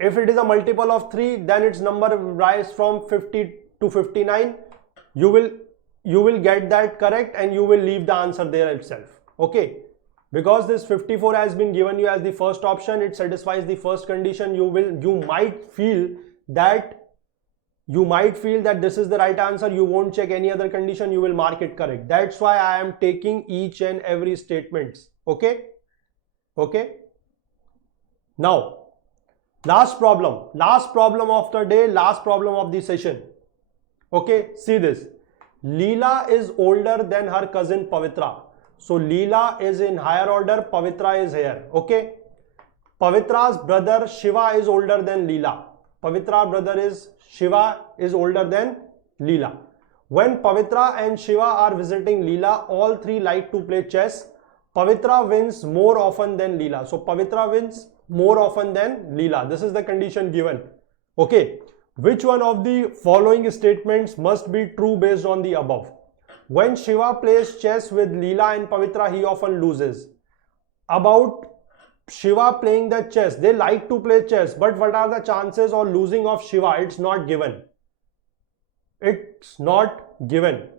If it is a multiple of 3, then its number rise from 50 to 59. You will get that correct and you will leave the answer there itself. Okay, because this 54 has been given you as the first option, it satisfies the first condition. You might feel that this is the right answer. You won't check any other condition, you will mark it correct. That's why I am taking each and every statements. Okay, now last problem of the day, last problem of the session. Okay, see this. Leela is older than her cousin Pavitra. So Leela is in higher order, Pavitra is here. Okay, Pavitra's brother Shiva is older than Leela. Pavitra brother is Shiva is older than Leela. When Pavitra and Shiva are visiting Leela, all three like to play chess. Pavitra wins more often than Leela. So Pavitra wins more often than Leela. This is the condition given. Okay, which one of the following statements must be true based on the above? When Shiva plays chess with Leela and Pavitra, he often loses. About Shiva playing the chess, they like to play chess, but what are the chances of losing of Shiva? It's not given.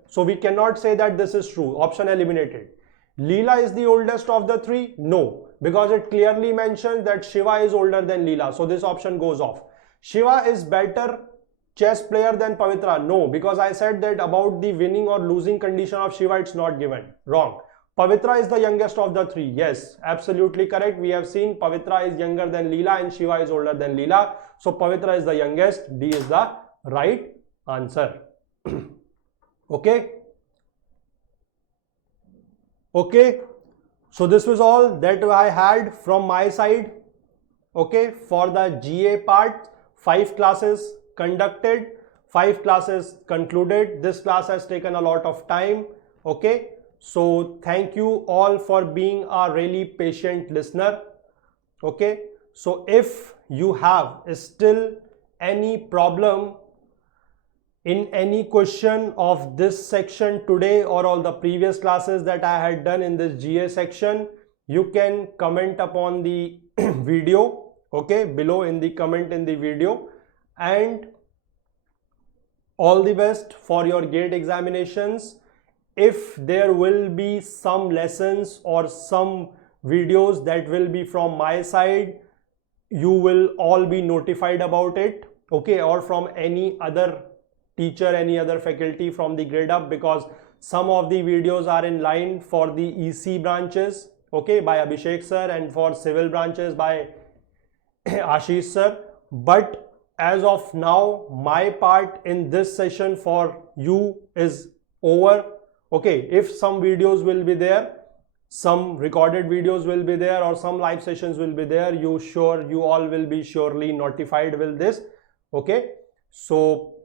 So we cannot say that this is true. Option eliminated. Leela is the oldest of the three? No, because it clearly mentions that Shiva is older than Leela. So this option goes off. Shiva is better chess player than Pavitra? No, because I said that about the winning or losing condition of Shiva, it's not given. Wrong. Pavitra is the youngest of the three. Yes, absolutely correct. We have seen Pavitra is younger than Leela and Shiva is older than Leela. So Pavitra is the youngest. D is the right answer. Okay. Okay. So this was all that I had from my side. Okay. For the GA part, 5 classes conducted, 5 classes concluded. This class has taken a lot of time. Okay. So thank you all for being a really patient listener. Okay. So if you have still any problem in any question of this section today or all the previous classes that I had done in this GA section, you can comment upon the video, okay, below in the comment in the video. And all the best for your GATE examinations. If there will be some lessons or some videos that will be from my side, you will all be notified about it, okay, or from any other teacher, any other faculty from the Gradeup, because some of the videos are in line for the EC branches, okay, by Abhishek sir, and for civil branches by Ashish sir. But as of now, my part in this session for you is over. Okay, if some videos will be there, some recorded videos will be there, or some live sessions will be there, you all will be surely notified with this. Okay, so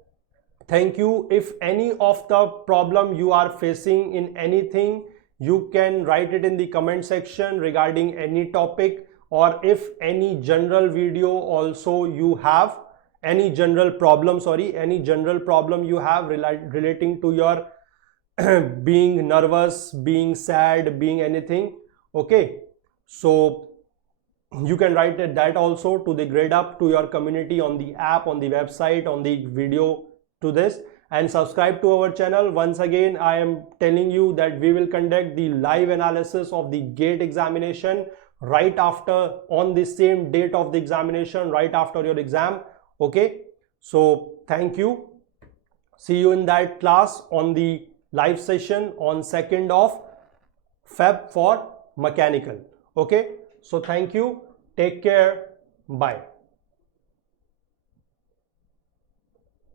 thank you. If any of the problem you are facing in anything, you can write it in the comment section regarding any topic, or if any general video also you have, any general problem you have relating to your being nervous, being sad, being anything. Okay, so you can write that also to the Gradeup, to your community, on the app, on the website, on the video, to this, and subscribe to our channel. Once again, I am telling you that we will conduct the live analysis of the GATE examination right after, on the same date of the examination, right after your exam. Okay, so thank you. See you in that class on the live session on 2nd of Feb for mechanical. Okay, so thank you, take care, bye.